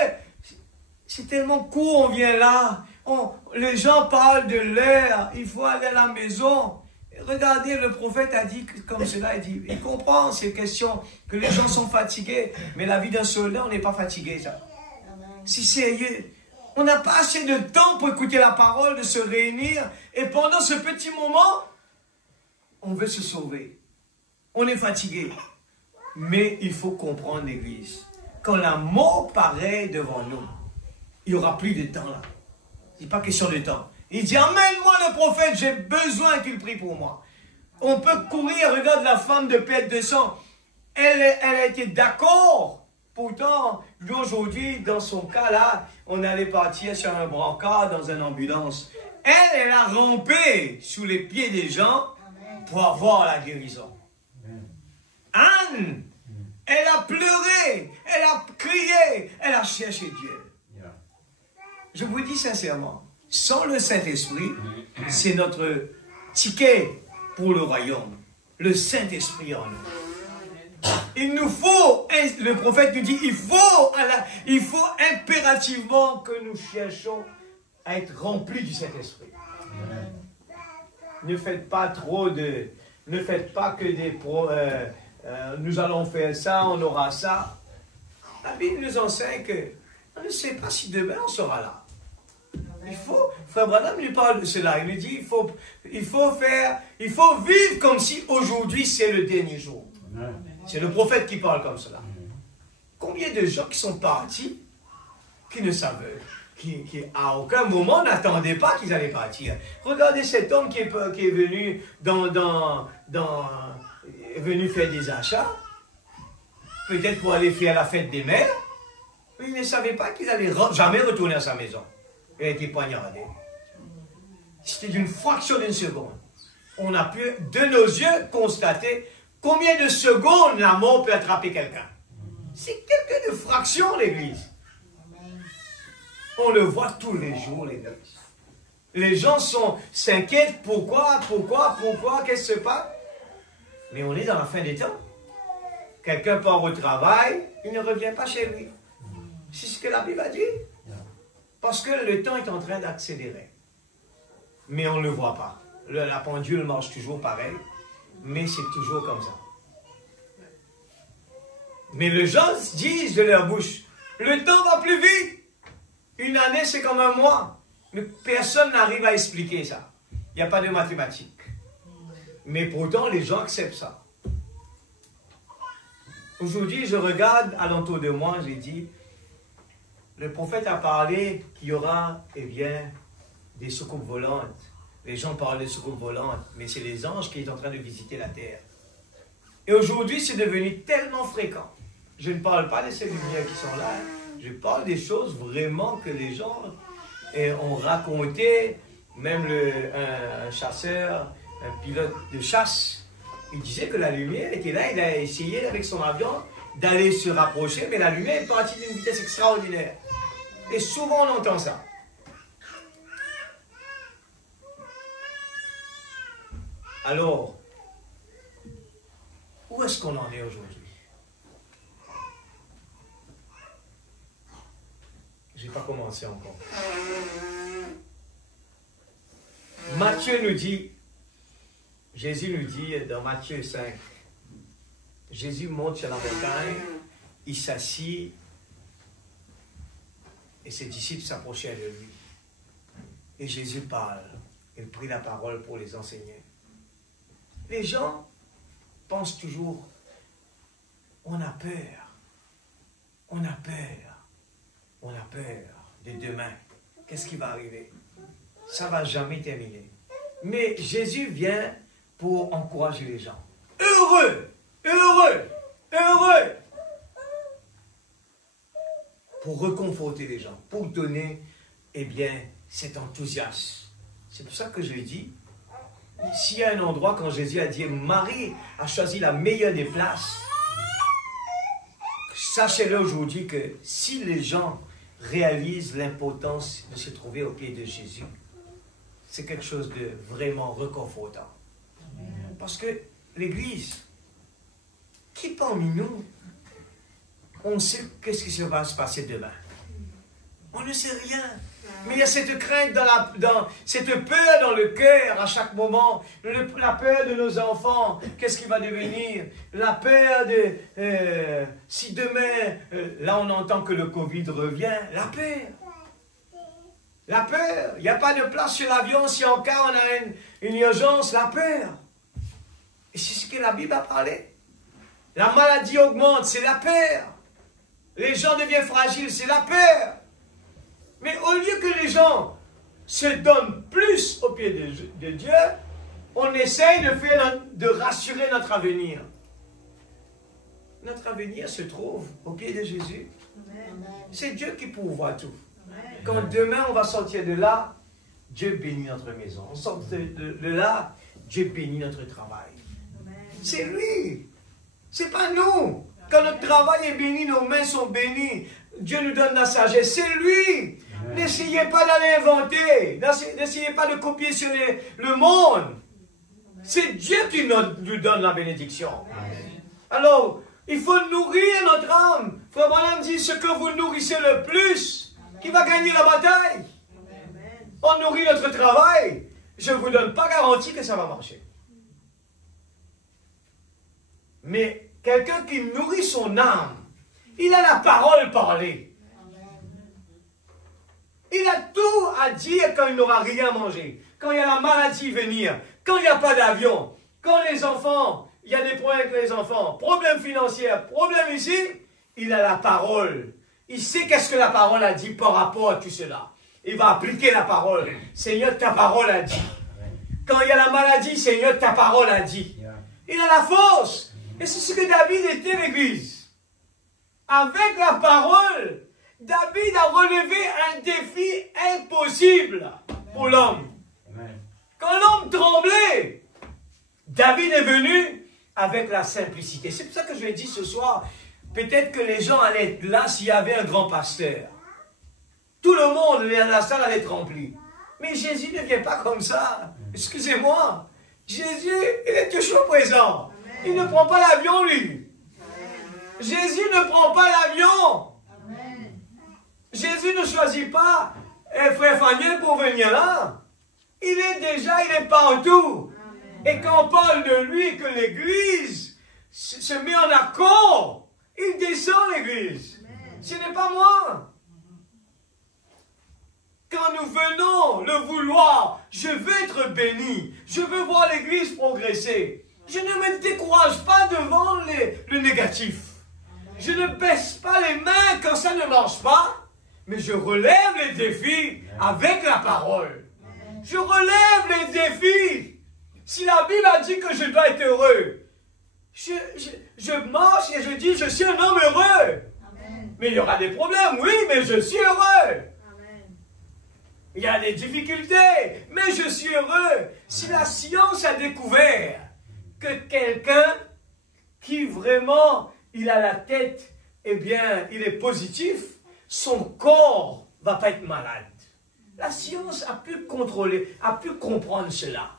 c'est tellement court, on vient là. Les gens parlent de l'air, il faut aller à la maison. Regardez, le prophète a dit comme cela, il comprend ces questions, que les gens sont fatigués. Mais la vie d'un soldat, on n'est pas fatigué, ça. C'est sérieux. On n'a pas assez de temps pour écouter la parole, de se réunir. Et pendant ce petit moment, on veut se sauver. On est fatigué. Mais il faut comprendre l'Église. Quand la mort paraît devant nous, il n'y aura plus de temps là. Ce n'est pas question de temps. Il dit, emmène-moi le prophète, j'ai besoin qu'il prie pour moi. On peut courir, regarde la femme de perte de sang. Elle a été d'accord. Pourtant, lui aujourd'hui, dans son cas là, on allait partir sur un brancard dans une ambulance. Elle a rampé sous les pieds des gens pour avoir la guérison. Anne, elle a pleuré, elle a crié, elle a cherché Dieu. Je vous dis sincèrement, sans le Saint-Esprit, c'est notre ticket pour le royaume. Le Saint-Esprit en nous. Il nous faut, le prophète nous dit, il faut impérativement que nous cherchions à être remplis du Saint-Esprit. Ne faites pas trop de... Ne faites pas que des... nous allons faire ça, on aura ça. La Bible nous enseigne que on ne sait pas si demain on sera là. Il faut, Frère Branham lui parle de cela, il lui dit, il faut vivre comme si aujourd'hui c'est le dernier jour. C'est le prophète qui parle comme cela. Combien de gens qui sont partis, qui ne savent, qui à aucun moment n'attendaient pas qu'ils allaient partir. Regardez cet homme qui est venu est venu faire des achats, peut-être pour aller faire la fête des mères, mais il ne savait pas qu'il allait jamais retourner à sa maison. Il a été poignardé. C'était d'une fraction d'une seconde. On a pu, de nos yeux, constater combien de secondes la mort peut attraper quelqu'un. C'est quelques de fractions, l'Église. On le voit tous les jours, l'Église. Les gens s'inquiètent, pourquoi, qu'est-ce qui se passe? Mais on est dans la fin des temps. Quelqu'un part au travail, il ne revient pas chez lui. C'est ce que la Bible a dit. Parce que le temps est en train d'accélérer. Mais on ne le voit pas. La pendule marche toujours pareil, mais c'est toujours comme ça. Mais les gens disent de leur bouche, le temps va plus vite. Une année, c'est comme un mois. Mais personne n'arrive à expliquer ça. Il n'y a pas de mathématiques. Mais pourtant, les gens acceptent ça. Aujourd'hui, je regarde alentour de moi, j'ai dit, le prophète a parlé qu'il y aura, eh bien, des soucoupes volantes. Les gens parlent de soucoupes volantes, mais c'est les anges qui sont en train de visiter la terre. Et aujourd'hui, c'est devenu tellement fréquent. Je ne parle pas de ces lumières qui sont là. Je parle des choses vraiment que les gens ont raconté. Même un chasseur, un pilote de chasse, il disait que la lumière était là. Il a essayé avec son avion d'aller se rapprocher, mais la lumière est partie d'une vitesse extraordinaire. Et souvent, on entend ça. Alors, où est-ce qu'on en est aujourd'hui? Je n'ai pas commencé encore. Matthieu nous dit, Jésus nous dit dans Matthieu 5, Jésus monte sur la montagne, il s'assit et ses disciples s'approchaient de lui. Et Jésus parle, il prit la parole pour les enseigner. Les gens pensent toujours, on a peur, on a peur, on a peur de demain. Qu'est-ce qui va arriver? Ça ne va jamais terminer. Mais Jésus vient pour encourager les gens. Heureux, heureux, heureux. Pour réconforter les gens, pour donner, eh bien, cet enthousiasme. C'est pour ça que je dis, s'il y a un endroit quand Jésus a dit, Marie a choisi la meilleure des places, sachez-le aujourd'hui que si les gens réalisent l'importance de se trouver au pied de Jésus, c'est quelque chose de vraiment réconfortant. Parce que l'Église, qui parmi nous, on sait qu'est-ce qui va se passer demain? On ne sait rien. Mais il y a cette crainte, cette peur dans le cœur à chaque moment. La peur de nos enfants, qu'est-ce qui va devenir? La peur de, si demain, là on entend que le Covid revient, la peur. La peur. Il n'y a pas de place sur l'avion si en cas on a une urgence, la peur. Et c'est ce que la Bible a parlé. La maladie augmente, c'est la peur. Les gens deviennent fragiles, c'est la peur. Mais au lieu que les gens se donnent plus au pied de Dieu, on essaye de rassurer notre avenir. Notre avenir se trouve au pied de Jésus. C'est Dieu qui pourvoit tout. Quand demain on va sortir de là, Dieu bénit notre maison. On sort de là, Dieu bénit notre travail. C'est lui. C'est pas nous. Quand notre travail est béni, nos mains sont bénies. Dieu nous donne la sagesse. C'est lui. N'essayez pas d'aller inventer. N'essayez pas de copier sur le monde. C'est Dieu qui nous donne la bénédiction. Alors, il faut nourrir notre âme. Frère Branham dit, ce que vous nourrissez le plus, qui va gagner la bataille. On nourrit notre travail. Je ne vous donne pas garantie que ça va marcher. Mais quelqu'un qui nourrit son âme, il a la parole parlée. Il a tout à dire quand il n'aura rien à manger. Quand il y a la maladie venir. Quand il n'y a pas d'avion. Quand les enfants, il y a des problèmes avec les enfants. Problèmes financiers, problèmes ici. Il a la parole. Il sait qu'est-ce que la parole a dit par rapport à tout cela. Il va appliquer la parole. Seigneur, ta parole a dit. Quand il y a la maladie, Seigneur, ta parole a dit. Il a la force. Et c'est ce que David était, l'Église. Avec la parole, David a relevé un défi impossible pour l'homme. Quand l'homme tremblait, David est venu avec la simplicité. C'est pour ça que je l'ai dit ce soir, peut-être que les gens allaient être là s'il y avait un grand pasteur. Tout le monde, la salle allait être remplie. Mais Jésus ne vient pas comme ça. Excusez-moi. Jésus, il est toujours présent. Il ne prend pas l'avion, lui. Jésus ne prend pas l'avion. Jésus ne choisit pas frère Faniel pour venir là. Il est partout. Et quand on parle de lui, que l'Église se met en accord, il descend l'Église. Ce n'est pas moi. Quand nous venons le vouloir, je veux être béni. Je veux voir l'Église progresser. Je ne me décourage pas devant le négatif. Je ne baisse pas les mains quand ça ne marche pas. Mais je relève les défis avec la parole. Je relève les défis. Si la Bible a dit que je dois être heureux, je marche et je dis je suis un homme heureux. Mais il y aura des problèmes, oui, mais je suis heureux. Il y a des difficultés, mais je suis heureux. Si la science a découvert que quelqu'un qui vraiment, il a la tête, eh bien, il est positif, son corps ne va pas être malade. La science a pu contrôler, a pu comprendre cela.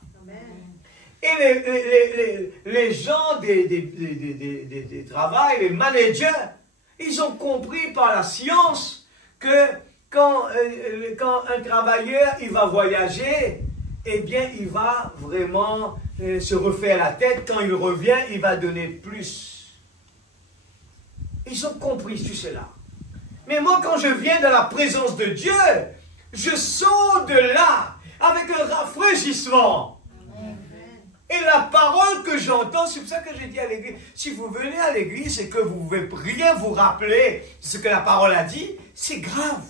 Et les gens des travails, les managers, ils ont compris par la science que quand un travailleur il va voyager, eh bien, il va vraiment se refaire la tête. Quand il revient, il va donner plus. Ils ont compris tout cela. Mais moi, quand je viens dans la présence de Dieu, je sors de là avec un rafraîchissement. Et la parole que j'entends, c'est pour ça que j'ai dit à l'église, si vous venez à l'église et que vous ne pouvez rien vous rappeler ce que la parole a dit, c'est grave.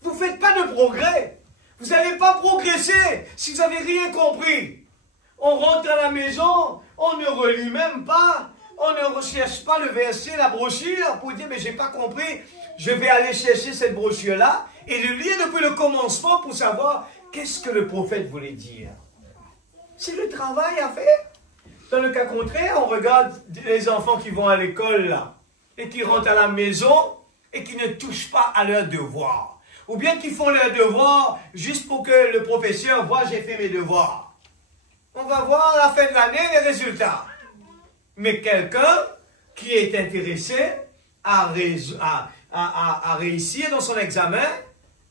Vous ne faites pas de progrès. Vous n'allez pas progresser si vous n'avez rien compris. On rentre à la maison, on ne relit même pas, on ne recherche pas le verset, la brochure, pour dire, mais je n'ai pas compris, je vais aller chercher cette brochure-là et le lire depuis le commencement pour savoir qu'est-ce que le prophète voulait dire. C'est le travail à faire. Dans le cas contraire, on regarde les enfants qui vont à l'école là, et qui rentrent à la maison et qui ne touchent pas à leurs devoirs. Ou bien qui font leurs devoirs juste pour que le professeur voit j'ai fait mes devoirs. On va voir à la fin de l'année les résultats. Mais quelqu'un qui est intéressé à réussir dans son examen,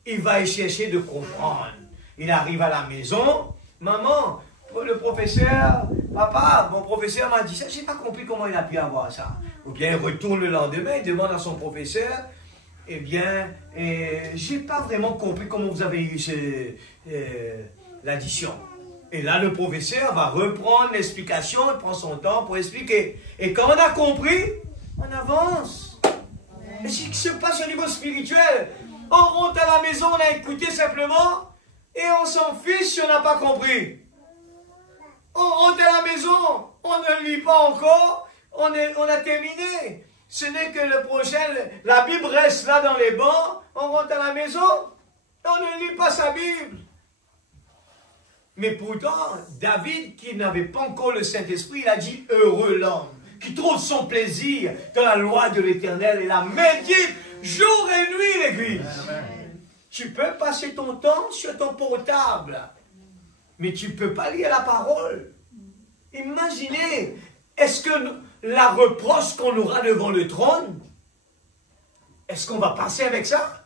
il va y chercher de comprendre. Il arrive à la maison, maman, le professeur, papa, mon professeur m'a dit ça, je n'ai pas compris comment il a pu avoir ça. Ou bien il retourne le lendemain, il demande à son professeur, eh bien, je n'ai pas vraiment compris comment vous avez eu l'addition. Et là, le professeur va reprendre l'explication, il prend son temps pour expliquer. Et quand on a compris, on avance. Et ce qui se passe au niveau spirituel, on rentre à la maison, on a écouté simplement, et on s'en fiche si on n'a pas compris. On rentre à la maison, on ne lit pas encore, on a terminé. Ce n'est que le prochain, la Bible reste là dans les bancs, on rentre à la maison, on ne lit pas sa Bible. Mais pourtant, David, qui n'avait pas encore le Saint-Esprit, il a dit « Heureux l'homme qui trouve son plaisir dans la loi de l'Éternel et la médite jour et nuit, l'Église. » Tu peux passer ton temps sur ton portable, mais tu ne peux pas lire la parole. Imaginez, est-ce que la reproche qu'on aura devant le trône, est-ce qu'on va passer avec ça?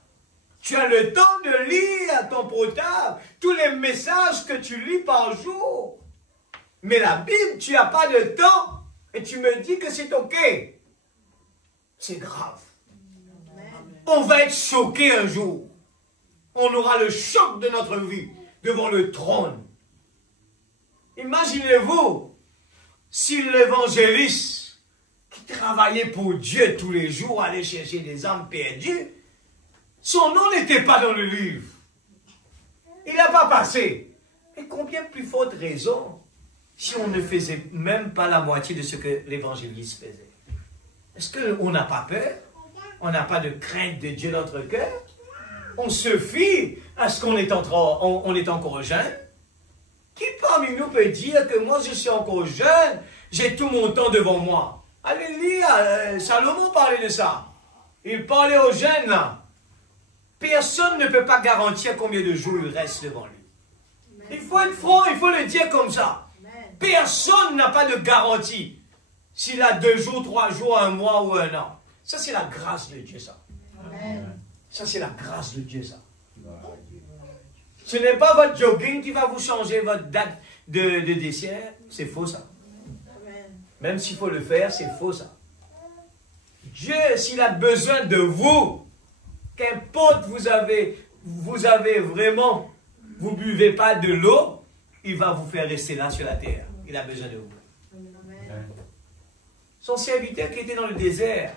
Tu as le temps de lire ton portable, tous les messages que tu lis par jour. Mais la Bible, tu n'as pas de temps et tu me dis que c'est OK. C'est grave. On va être choqué un jour. On aura le choc de notre vie devant le trône. Imaginez-vous si l'évangéliste qui travaillait pour Dieu tous les jours allait chercher des âmes perdues, son nom n'était pas dans le livre. Il n'a pas passé. Et combien plus forte raison si on ne faisait même pas la moitié de ce que l'évangéliste faisait? Est-ce qu'on n'a pas peur? On n'a pas de crainte de Dieu dans notre cœur? On se fie à ce qu'on est, on est encore jeune? Qui parmi nous peut dire que moi je suis encore jeune, j'ai tout mon temps devant moi? Allez lire, Salomon parlait de ça. Il parlait aux jeunes là. Personne ne peut pas garantir combien de jours il reste devant lui. Il faut être franc, il faut le dire comme ça. Personne n'a pas de garantie. S'il a 2 jours, 3 jours, 1 mois ou 1 an. Ça c'est la grâce de Dieu ça. Ça c'est la grâce de Dieu ça. Ce n'est pas votre jogging qui va vous changer votre date de dessert. C'est faux ça. Même s'il faut le faire, c'est faux ça. Dieu, s'il a besoin de vous, qu'importe vous avez vraiment, vous ne buvez pas de l'eau, il va vous faire rester là sur la terre. Il a besoin de vous. Son serviteur qui était dans le désert,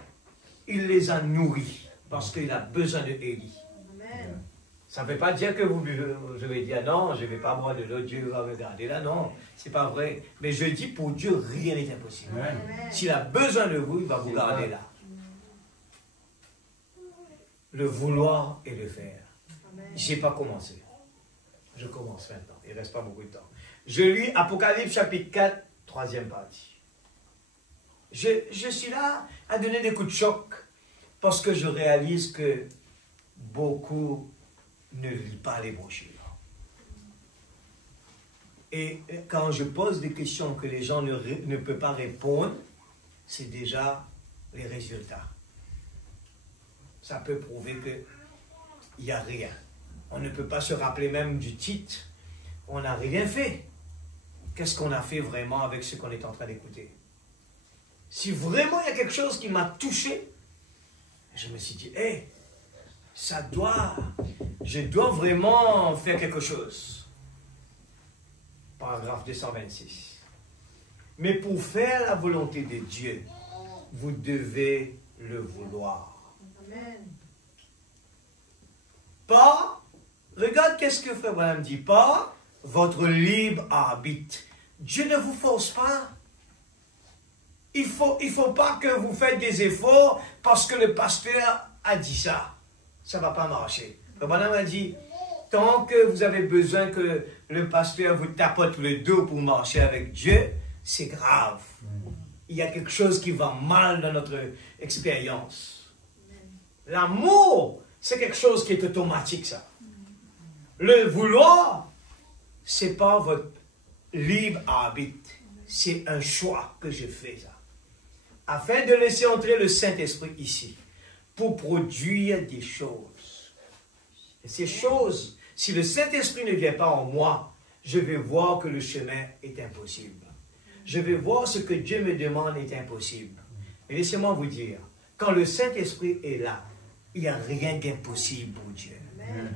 il les a nourris parce qu'il a besoin de Élie. Ça ne veut pas dire que je vais dire non, je ne vais pas boire de l'eau, Dieu va me garder là. Non, ce n'est pas vrai. Mais je dis pour Dieu, rien n'est impossible. S'il a besoin de vous, il va vous garder là. Le vouloir et le faire. Je n'ai pas commencé. Je commence maintenant. Il ne reste pas beaucoup de temps. Je lis Apocalypse chapitre 4, 3e partie. Je suis là à donner des coups de choc parce que je réalise que beaucoup ne lisent pas les brochures. Et quand je pose des questions que les gens ne peuvent pas répondre, c'est déjà les résultats. Ça peut prouver qu'il n'y a rien. On ne peut pas se rappeler même du titre. On n'a rien fait. qu'est-ce qu'on a fait vraiment avec ce qu'on est en train d'écouter. Si vraiment il y a quelque chose qui m'a touché, je me suis dit, hé, je dois vraiment faire quelque chose. Paragraphe 226. Mais pour faire la volonté de Dieu, vous devez le vouloir. Amen. Pas, regarde qu'est-ce que Frère Branham dit, pas votre libre arbitre. Dieu ne vous force pas. Il faut pas que vous faites des efforts parce que le pasteur a dit ça. Ça ne va pas marcher. Frère Branham a dit, tant que vous avez besoin que le pasteur vous tapote le dos pour marcher avec Dieu, c'est grave. Il y a quelque chose qui va mal dans notre expérience. L'amour, c'est quelque chose qui est automatique, ça. Le vouloir, ce n'est pas votre libre arbitre. C'est un choix que je fais, ça. Afin de laisser entrer le Saint-Esprit ici, pour produire des choses. Et ces choses, si le Saint-Esprit ne vient pas en moi, je vais voir que le chemin est impossible. Je vais voir ce que Dieu me demande est impossible. Et laissez-moi vous dire, quand le Saint-Esprit est là, il n'y a rien d'impossible pour Dieu. Amen.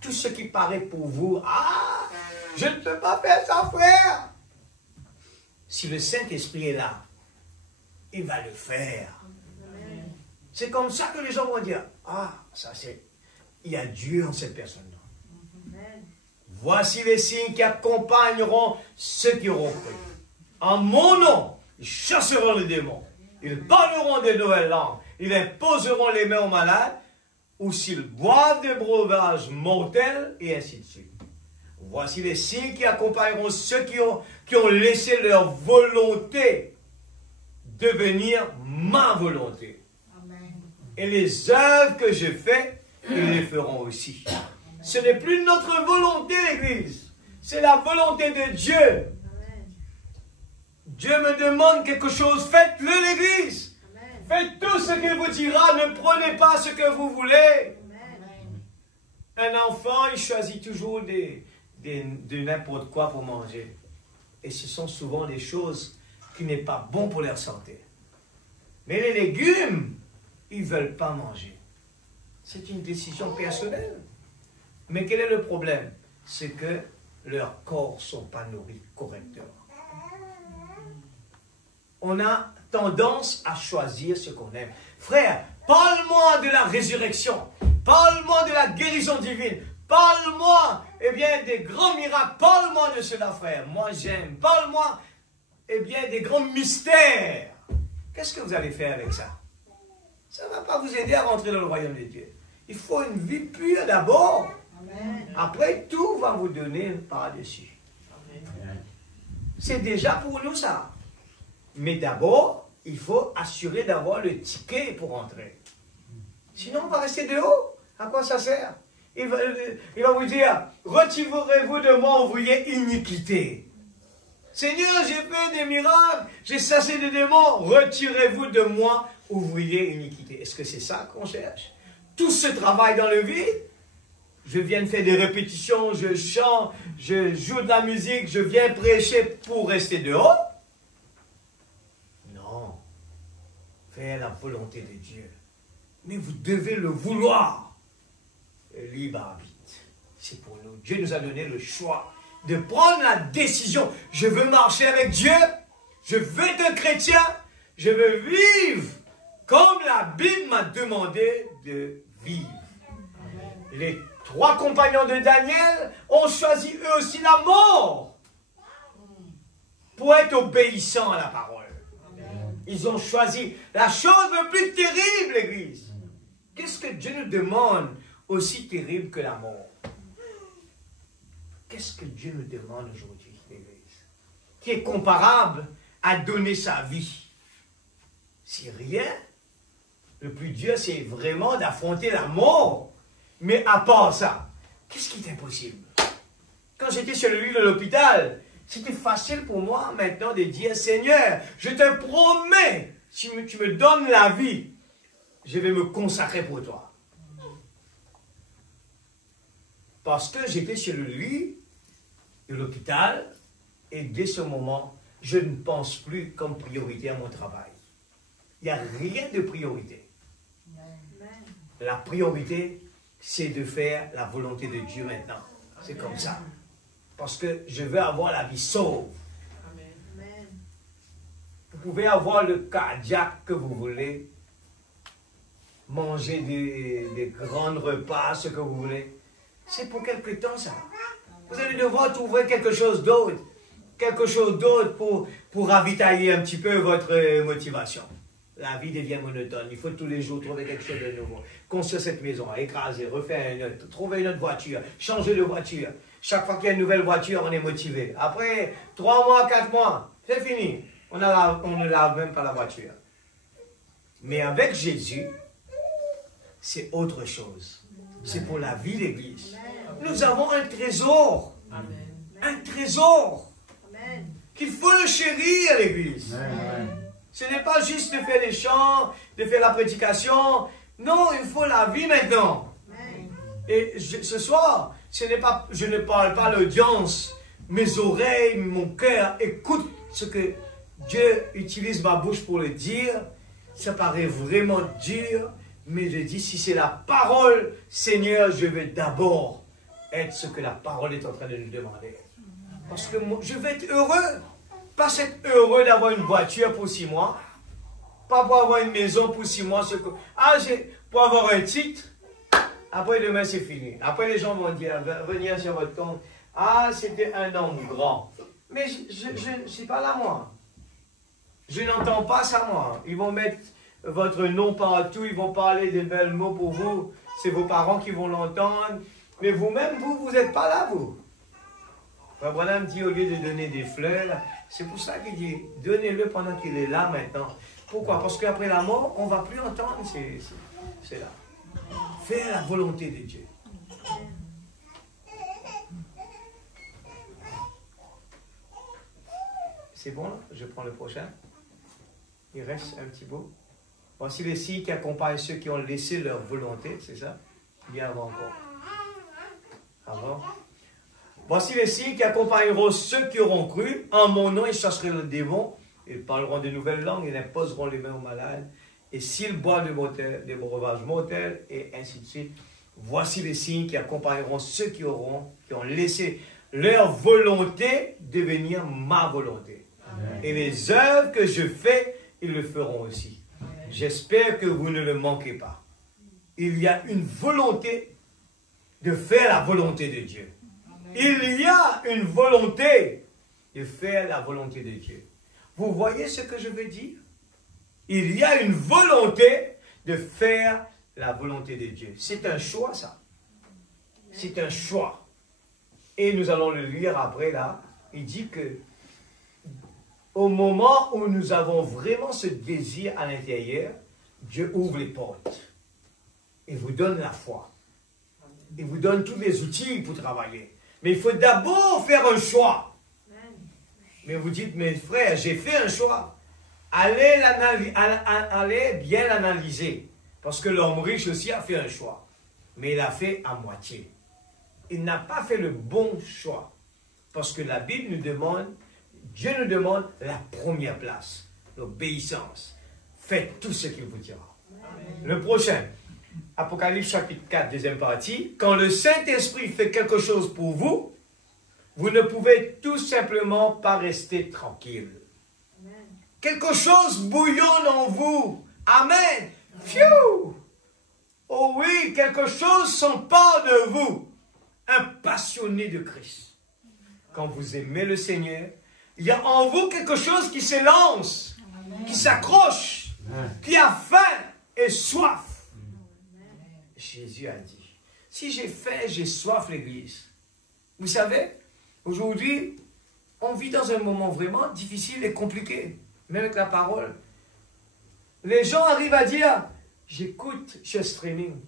Tout ce qui paraît pour vous, ah, je ne peux pas faire ça, frère. Si le Saint-Esprit est là, il va le faire. C'est comme ça que les gens vont dire, ah, ça c'est, il y a Dieu en cette personne-là. Voici les signes qui accompagneront ceux qui auront cru. En mon nom, ils chasseront les démons. Ils parleront de nouvelles langues. Ils imposeront les mains aux malades. Ou s'ils boivent des breuvages mortels, et ainsi de suite. Voici les signes qui accompagneront ceux qui ont laissé leur volonté devenir ma volonté. Amen. Et les œuvres que je fais, ils les feront aussi. Ce n'est plus notre volonté, l'Église. C'est la volonté de Dieu. Amen. Dieu me demande quelque chose, faites-le, l'Église. Faites tout ce qu'il vous dira, ne prenez pas ce que vous voulez. Amen. Un enfant, il choisit toujours de n'importe quoi pour manger. Et ce sont souvent des choses qui n'est pas bon pour leur santé. Mais les légumes, ils ne veulent pas manger. C'est une décision personnelle. Mais quel est le problème? C'est que leurs corps ne sont pas nourris correctement. On a tendance à choisir ce qu'on aime. Frère, parle-moi de la résurrection. Parle-moi de la guérison divine. Parle-moi, eh bien, des grands miracles. Parle-moi de cela, frère. Moi, j'aime. Parle-moi, eh bien, des grands mystères. Qu'est-ce que vous allez faire avec ça? Ça ne va pas vous aider à rentrer dans le royaume de Dieu. Il faut une vie pure d'abord. Après, tout va vous donner par-dessus. C'est déjà pour nous ça. Mais d'abord, il faut assurer d'avoir le ticket pour entrer. Sinon, on va rester dehors. À quoi ça sert? Il va vous dire, retirez-vous de moi, ouvrier iniquité. Seigneur, j'ai fait des miracles, j'ai chassé des démons. Retirez-vous de moi, ouvrier iniquité. Est-ce que c'est ça qu'on cherche? Tout ce travail dans le vide? Je viens de faire des répétitions, je chante, je joue de la musique, je viens prêcher pour rester dehors? Non. Faire la volonté de Dieu. Mais vous devez le vouloir. Le libre arbitre, c'est pour nous. Dieu nous a donné le choix de prendre la décision. Je veux marcher avec Dieu, je veux être un chrétien, je veux vivre comme la Bible m'a demandé de vivre. Les 3 compagnons de Daniel ont choisi eux aussi la mort pour être obéissants à la parole. Ils ont choisi la chose la plus terrible, l'Église. Qu'est-ce que Dieu nous demande aussi terrible que la mort? Qu'est-ce que Dieu nous demande aujourd'hui, l'Église? Qui est comparable à donner sa vie? C'est rien. Le plus dur, c'est vraiment d'affronter la mort. Mais à part ça, qu'est-ce qui est impossible? Quand j'étais sur le lit de l'hôpital, c'était facile pour moi maintenant de dire, Seigneur, je te promets, si tu me donnes la vie, je vais me consacrer pour toi. Parce que j'étais sur le lit, de l'hôpital. Et dès ce moment, je ne pense plus comme priorité à mon travail. Il n'y a rien de priorité. La priorité, c'est de faire la volonté de Dieu maintenant. C'est comme ça. Parce que je veux avoir la vie sauve. Vous pouvez avoir le cardiaque que vous voulez, manger des grands repas, ce que vous voulez. C'est pour quelque temps ça. Vous allez devoir trouver quelque chose d'autre. Quelque chose d'autre pour ravitailler un petit peu votre motivation. La vie devient monotone. Il faut tous les jours trouver quelque chose de nouveau. Construire cette maison, écraser, refaire une autre, trouver une autre voiture, changer de voiture. Chaque fois qu'il y a une nouvelle voiture, on est motivé. Après 3 mois, 4 mois, c'est fini. On ne lave même pas la voiture. Mais avec Jésus, c'est autre chose. C'est pour la vie de l'Église. Nous avons un trésor. Un trésor. Qu'il faut le chérir, l'Église. Ce n'est pas juste de faire les chants, de faire la prédication. Non, il faut la vie maintenant. Et ce soir, je ne parle pas à l'audience. Mes oreilles, mon cœur écoutent ce que Dieu utilise ma bouche pour le dire. Ça paraît vraiment dur, mais je dis, si c'est la parole, Seigneur, je vais d'abord être ce que la parole est en train de nous demander. Parce que moi, je vais être heureux. Pas être heureux d'avoir une voiture pour 6 mois. Pas pour avoir une maison pour 6 mois. Pour avoir un titre. Après demain, c'est fini. Après, les gens vont dire, venir sur votre compte. Ah, c'était un homme grand. Mais je ne suis pas là, moi. Je n'entends pas ça, moi. Ils vont mettre votre nom partout. Ils vont parler de belles mots pour vous. C'est vos parents qui vont l'entendre. Mais vous-même, vous n'êtes pas là, vous. Frère Branham dit, au lieu de donner des fleurs, c'est pour ça qu'il dit, donnez-le pendant qu'il est là maintenant. Pourquoi? Parce qu'après la mort, on ne va plus entendre c'est là. Faire la volonté de Dieu. C'est bon, là? Je prends le prochain. Il reste un petit bout. Voici les signes qui accompagnent ceux qui ont laissé leur volonté, c'est ça? Bien avant encore. Avant. Voici les signes qui accompagneront ceux qui auront cru. En mon nom, ils chasseront le démon. Ils parleront de nouvelles langues. Ils imposeront les mains aux malades. Et s'ils boivent des breuvages mortels, et ainsi de suite. Voici les signes qui accompagneront ceux qui ont laissé leur volonté devenir ma volonté. Amen. Et les œuvres que je fais, ils le feront aussi. J'espère que vous ne le manquez pas. Il y a une volonté de faire la volonté de Dieu. Il y a une volonté de faire la volonté de Dieu. Vous voyez ce que je veux dire? Il y a une volonté de faire la volonté de Dieu. C'est un choix, ça. C'est un choix. Et nous allons le lire après, là. Il dit que au moment où nous avons vraiment ce désir à l'intérieur, Dieu ouvre les portes. Il vous donne la foi. Il vous donne tous les outils pour travailler. Mais il faut d'abord faire un choix. Mais vous dites, mes frères, j'ai fait un choix. Allez bien l'analyser. Parce que l'homme riche aussi a fait un choix. Mais il a fait à moitié. Il n'a pas fait le bon choix. Parce que la Bible nous demande, Dieu nous demande la première place. L'obéissance. Faites tout ce qu'il vous dira. Amen. Le prochain. Apocalypse chapitre 4, deuxième partie. Quand le Saint-Esprit fait quelque chose pour vous, vous ne pouvez tout simplement pas rester tranquille. Amen. Quelque chose bouillonne en vous. Amen. Phew! Oh oui, quelque chose s'empare de vous. Un passionné de Christ. Quand vous aimez le Seigneur, il y a en vous quelque chose qui s'élance, qui s'accroche, qui a faim et soif. Jésus a dit, si j'ai faim, j'ai soif, l'Église. Vous savez, aujourd'hui, on vit dans un moment vraiment difficile et compliqué, même avec la parole. Les gens arrivent à dire, j'écoute chez streaming.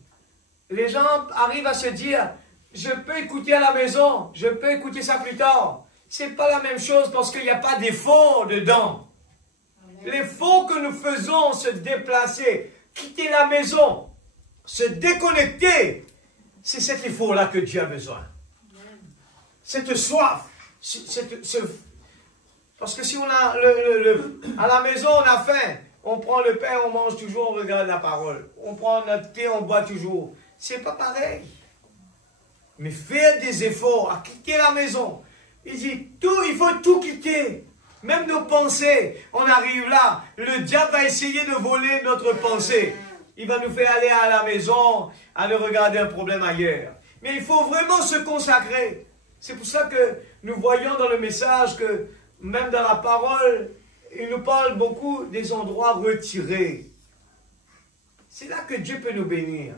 Les gens arrivent à se dire, je peux écouter à la maison, je peux écouter ça plus tard. C'est pas la même chose parce qu'il n'y a pas d'effort dedans. L'effort que nous faisons, se déplacer, quitter la maison, se déconnecter, c'est cet effort-là que Dieu a besoin. Cette soif. Parce que si on a à la maison, on a faim, on prend le pain, on mange toujours, on regarde la parole. On prend notre thé, on boit toujours. C'est pas pareil. Mais faire des efforts à quitter la maison. Il dit, il faut tout quitter. Même nos pensées, on arrive là. Le diable va essayer de voler notre pensée. Il va nous faire aller à la maison, aller regarder un problème ailleurs. Mais il faut vraiment se consacrer. C'est pour ça que nous voyons dans le message que, même dans la parole, il nous parle beaucoup des endroits retirés. C'est là que Dieu peut nous bénir.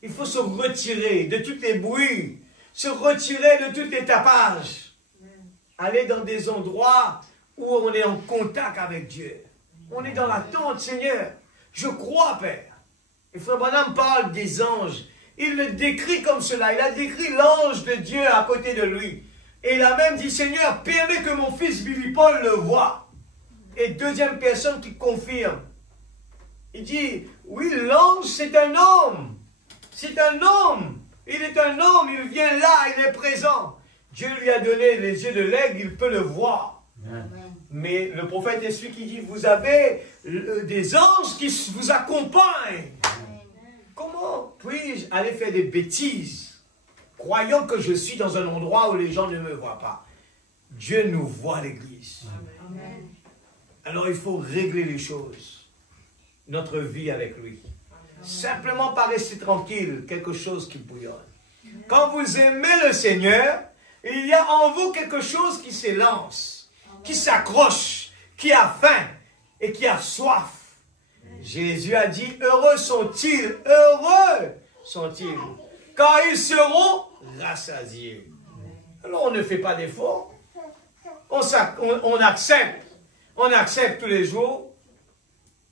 Il faut se retirer de tous les bruits, se retirer de tous les tapages. Aller dans des endroits où on est en contact avec Dieu. On est dans l'attente, Seigneur. Je crois, Père. Et Frère Branham parle des anges. Il le décrit comme cela. Il a décrit l'ange de Dieu à côté de lui. Et il a même dit, Seigneur, permets que mon fils Billy Paul le voie. Et deuxième personne qui confirme. Il dit, oui, l'ange, c'est un homme. C'est un homme. Il est un homme. Il vient là, il est présent. Dieu lui a donné les yeux de l'aigle, il peut le voir. Amen. Mais le prophète est celui qui dit, vous avez des anges qui vous accompagnent. Amen. Comment puis-je aller faire des bêtises, croyant que je suis dans un endroit où les gens ne me voient pas? Dieu nous voit, l'Église. Amen. Alors il faut régler les choses, notre vie avec lui. Amen. Simplement pas rester tranquille, quelque chose qui bouillonne. Amen. Quand vous aimez le Seigneur, il y a en vous quelque chose qui s'élance, qui s'accroche, qui a faim et qui a soif. Jésus a dit, heureux sont-ils, quand ils seront rassasiés. Alors on ne fait pas d'effort, on accepte tous les jours.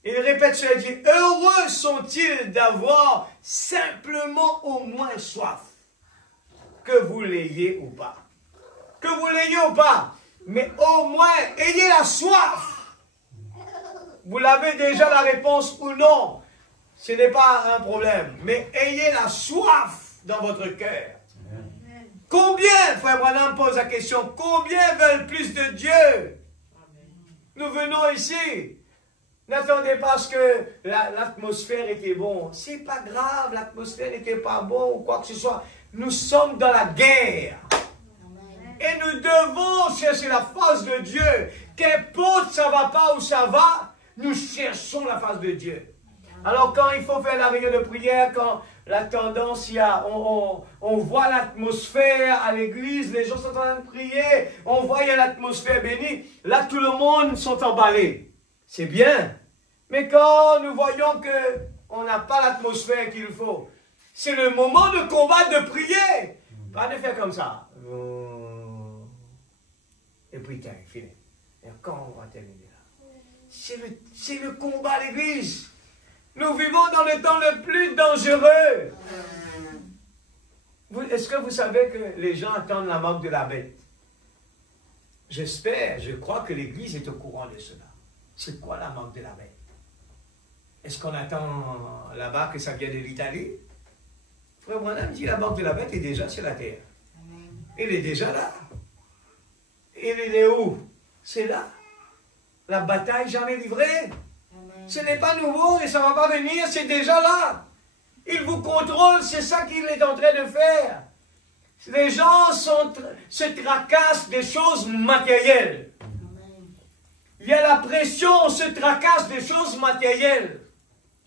Il répète cela, il dit, heureux sont-ils d'avoir simplement au moins soif. Que vous l'ayez ou pas. Que vous l'ayez ou pas. Mais au moins, ayez la soif. Vous l'avez déjà la réponse ou non. Ce n'est pas un problème. Mais ayez la soif dans votre cœur. Combien, Frère Branham pose la question, combien veulent plus de Dieu? Nous venons ici. N'attendez pas à ce que l'atmosphère était bon. C'est pas grave, l'atmosphère n'était pas bon ou quoi que ce soit. Nous sommes dans la guerre. Amen. Et nous devons chercher la face de Dieu. Qu'importe ça va pas ou ça va, nous cherchons la face de Dieu. Amen. Alors quand il faut faire la réunion de prière, quand la tendance, on voit l'atmosphère à l'église, les gens sont en train de prier, on voit il y a l'atmosphère bénie, là tout le monde sont emballés. C'est bien. Mais quand nous voyons qu'on n'a pas l'atmosphère qu'il faut, c'est le moment de combat, de prier. Pas de faire comme ça. Et puis, tiens, fini. Et quand on va terminer là? C'est le combat à l'église. Nous vivons dans le temps le plus dangereux. Est-ce que vous savez que les gens attendent la marque de la bête? J'espère, je crois que l'église est au courant de cela. C'est quoi la marque de la bête? Est-ce qu'on attend là-bas que ça vienne de l'Italie? Frère Branham dit la marque de la bête est déjà sur la terre. Amen. Il est déjà là. Il est où? C'est là. La bataille jamais livrée. Amen. Ce n'est pas nouveau et ça ne va pas venir, c'est déjà là. Il vous contrôle, c'est ça qu'il est en train de faire. Les gens se tracassent des choses matérielles. Amen. Il y a la pression, on se tracasse des choses matérielles.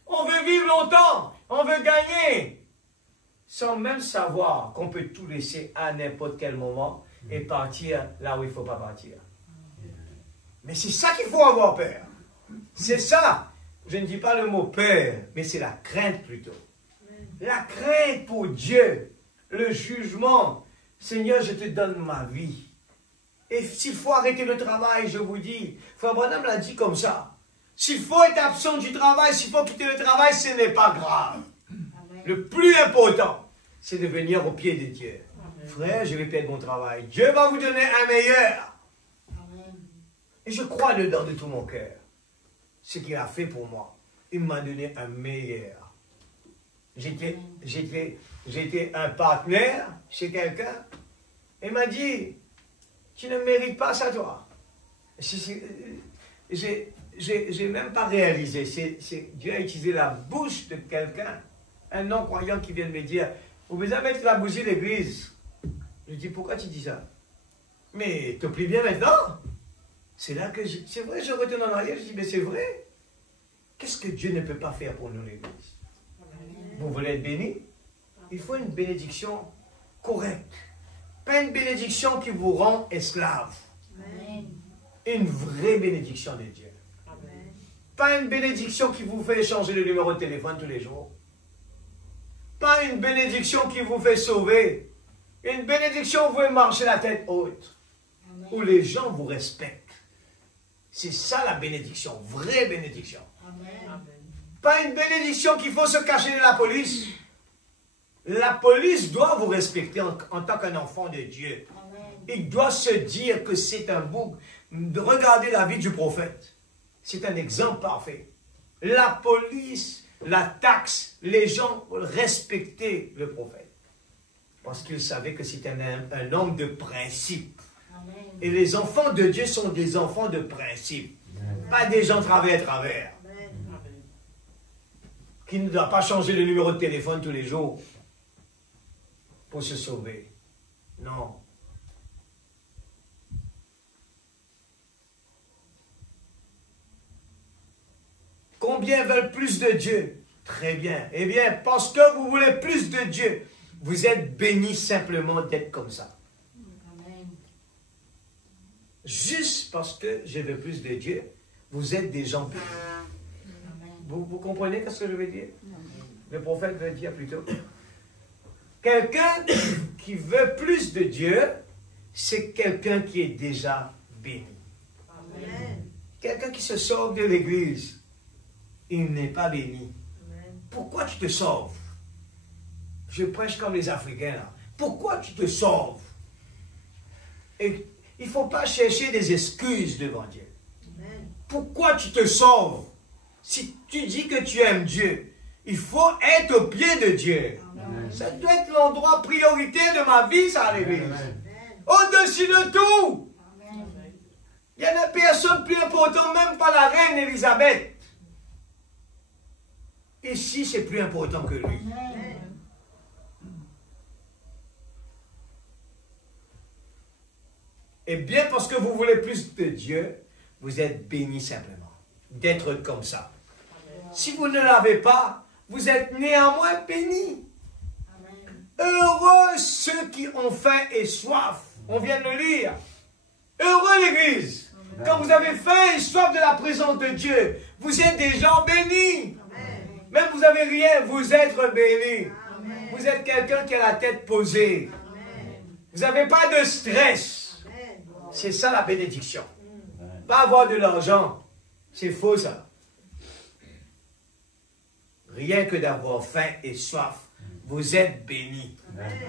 On veut vivre longtemps, on veut gagner. Sans même savoir qu'on peut tout laisser à n'importe quel moment et partir là où il ne faut pas partir. Mais c'est ça qu'il faut avoir peur. C'est ça. Je ne dis pas le mot peur, mais c'est la crainte plutôt. La crainte pour Dieu, le jugement. Seigneur, je te donne ma vie. Et s'il faut arrêter le travail, je vous dis, Frère Branham l'a dit comme ça. S'il faut être absent du travail, s'il faut quitter le travail, ce n'est pas grave. Amen. Le plus important, c'est de venir au pied de Dieu. Amen. Frère, je vais perdre mon travail. Dieu va vous donner un meilleur. Amen. Et je crois dedans de tout mon cœur. Ce qu'il a fait pour moi. Il m'a donné un meilleur. J'étais un partenaire chez quelqu'un. Il m'a dit, Tu ne mérites pas ça, toi. J'ai même pas réalisé. Dieu a utilisé la bouche de quelqu'un, un non-croyant qui vient de me dire, vous pouvez mettre la bougie de l'église. Je dis, pourquoi tu dis ça? Mais te plie bien maintenant. C'est là que c'est vrai, je retourne en arrière, je dis, mais c'est vrai. Qu'est-ce que Dieu ne peut pas faire pour nous, l'église? Vous voulez être béni? Il faut une bénédiction correcte. Pas une bénédiction qui vous rend esclave. Amen. Une vraie bénédiction de Dieu. Amen. Pas une bénédiction qui vous fait changer le numéro de téléphone tous les jours. Pas une bénédiction qui vous fait sauver. Une bénédiction où vous pouvez marcher la tête haute. Amen. Où les gens vous respectent. C'est ça la bénédiction, vraie bénédiction. Amen. Pas une bénédiction qu'il faut se cacher de la police. La police doit vous respecter en tant qu'un enfant de Dieu. Amen. Il doit se dire que c'est un bouc. Regardez la vie du prophète. C'est un exemple parfait. La police, la taxe, les gens respectaient le prophète. Parce qu'ils savaient que c'était un homme de principe. Amen. Et les enfants de Dieu sont des enfants de principe. Amen. Pas des gens travers. Amen. Qui ne doivent pas changer le numéro de téléphone tous les jours pour se sauver. Non. Combien veulent plus de Dieu? Très bien. Eh bien, parce que vous voulez plus de Dieu, vous êtes bénis simplement d'être comme ça. Amen. Juste parce que je veux plus de Dieu, vous êtes des gens bénis. Vous comprenez ce que je veux dire? Le prophète veut dire plutôt. Quelqu'un qui veut plus de Dieu, c'est quelqu'un qui est déjà béni. Amen. Quelqu'un qui se sauve de l'église, il n'est pas béni. Amen. Pourquoi tu te sauves? Je prêche comme les Africains là. Pourquoi tu te sauves? Et il ne faut pas chercher des excuses devant Dieu. Amen. Pourquoi tu te sauves? Si tu dis que tu aimes Dieu, il faut être au pied de Dieu. Amen. Ça doit être l'endroit prioritaire de ma vie, ça, l'église. Au-dessus de tout. Amen. Il y en a personne plus important, même pas la reine Élisabeth. Ici, c'est plus important que lui. Amen. Et bien parce que vous voulez plus de Dieu, vous êtes bénis simplement d'être comme ça. Amen. Si vous ne l'avez pas, vous êtes néanmoins bénis. Amen. Heureux ceux qui ont faim et soif. On vient de le lire. Heureux l'église. Amen. Quand vous avez faim et soif de la présence de Dieu, vous êtes des gens bénis. Amen. Même vous n'avez rien, vous êtes bénis. Amen. Vous êtes quelqu'un qui a la tête posée. Amen. Vous n'avez pas de stress. C'est ça la bénédiction. Amen. Pas avoir de l'argent. C'est faux ça. Rien que d'avoir faim et soif, vous êtes bénis.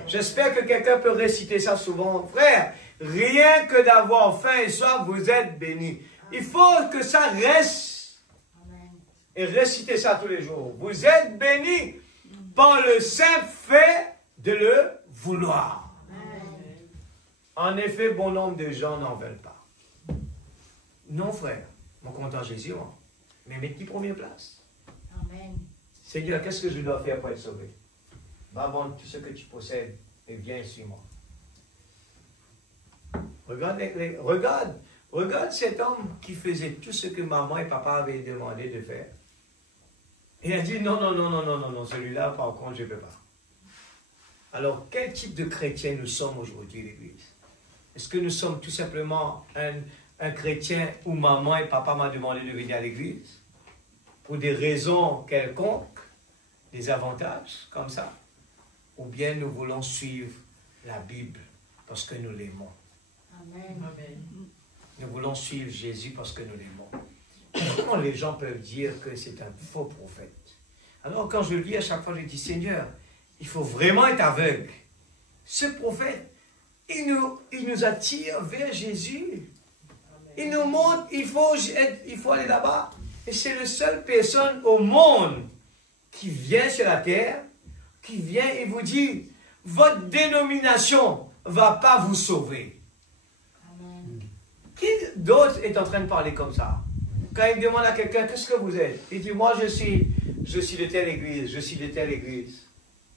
J'espère que quelqu'un peut réciter ça souvent. Frère, rien que d'avoir faim et soif, vous êtes bénis. Il faut que ça reste. Et récitez ça tous les jours. Vous êtes bénis par le simple fait de le vouloir. En effet, bon nombre de gens n'en veulent pas. Non, frère. Mon compte en Jésus, hein. Mais mets qui première place. Amen. Seigneur, qu'est-ce que je dois faire pour être sauvé? Va vendre tout ce que tu possèdes et viens et suis-moi. Regarde cet homme qui faisait tout ce que maman et papa avaient demandé de faire. Il a dit non, celui-là, par contre, je ne peux pas. Alors, quel type de chrétien nous sommes aujourd'hui, l'Église? Est-ce que nous sommes tout simplement un chrétien où maman et papa m'ont demandé de venir à l'église pour des raisons quelconques, des avantages comme ça, ou bien nous voulons suivre la Bible parce que nous l'aimons. Amen. Nous voulons suivre Jésus parce que nous l'aimons. Comment les gens peuvent dire que c'est un faux prophète? Alors quand je lis à chaque fois, je dis Seigneur, il faut vraiment être aveugle. Ce prophète, il nous attire vers Jésus. Il nous montre, il faut aller là-bas. Et c'est la seule personne au monde qui vient sur la terre, qui vient et vous dit, votre dénomination ne va pas vous sauver. d'autres est en train de parler comme ça. Quand il demande à quelqu'un, qu'est-ce que vous êtes? Il dit, moi je suis de telle église, je suis de telle église.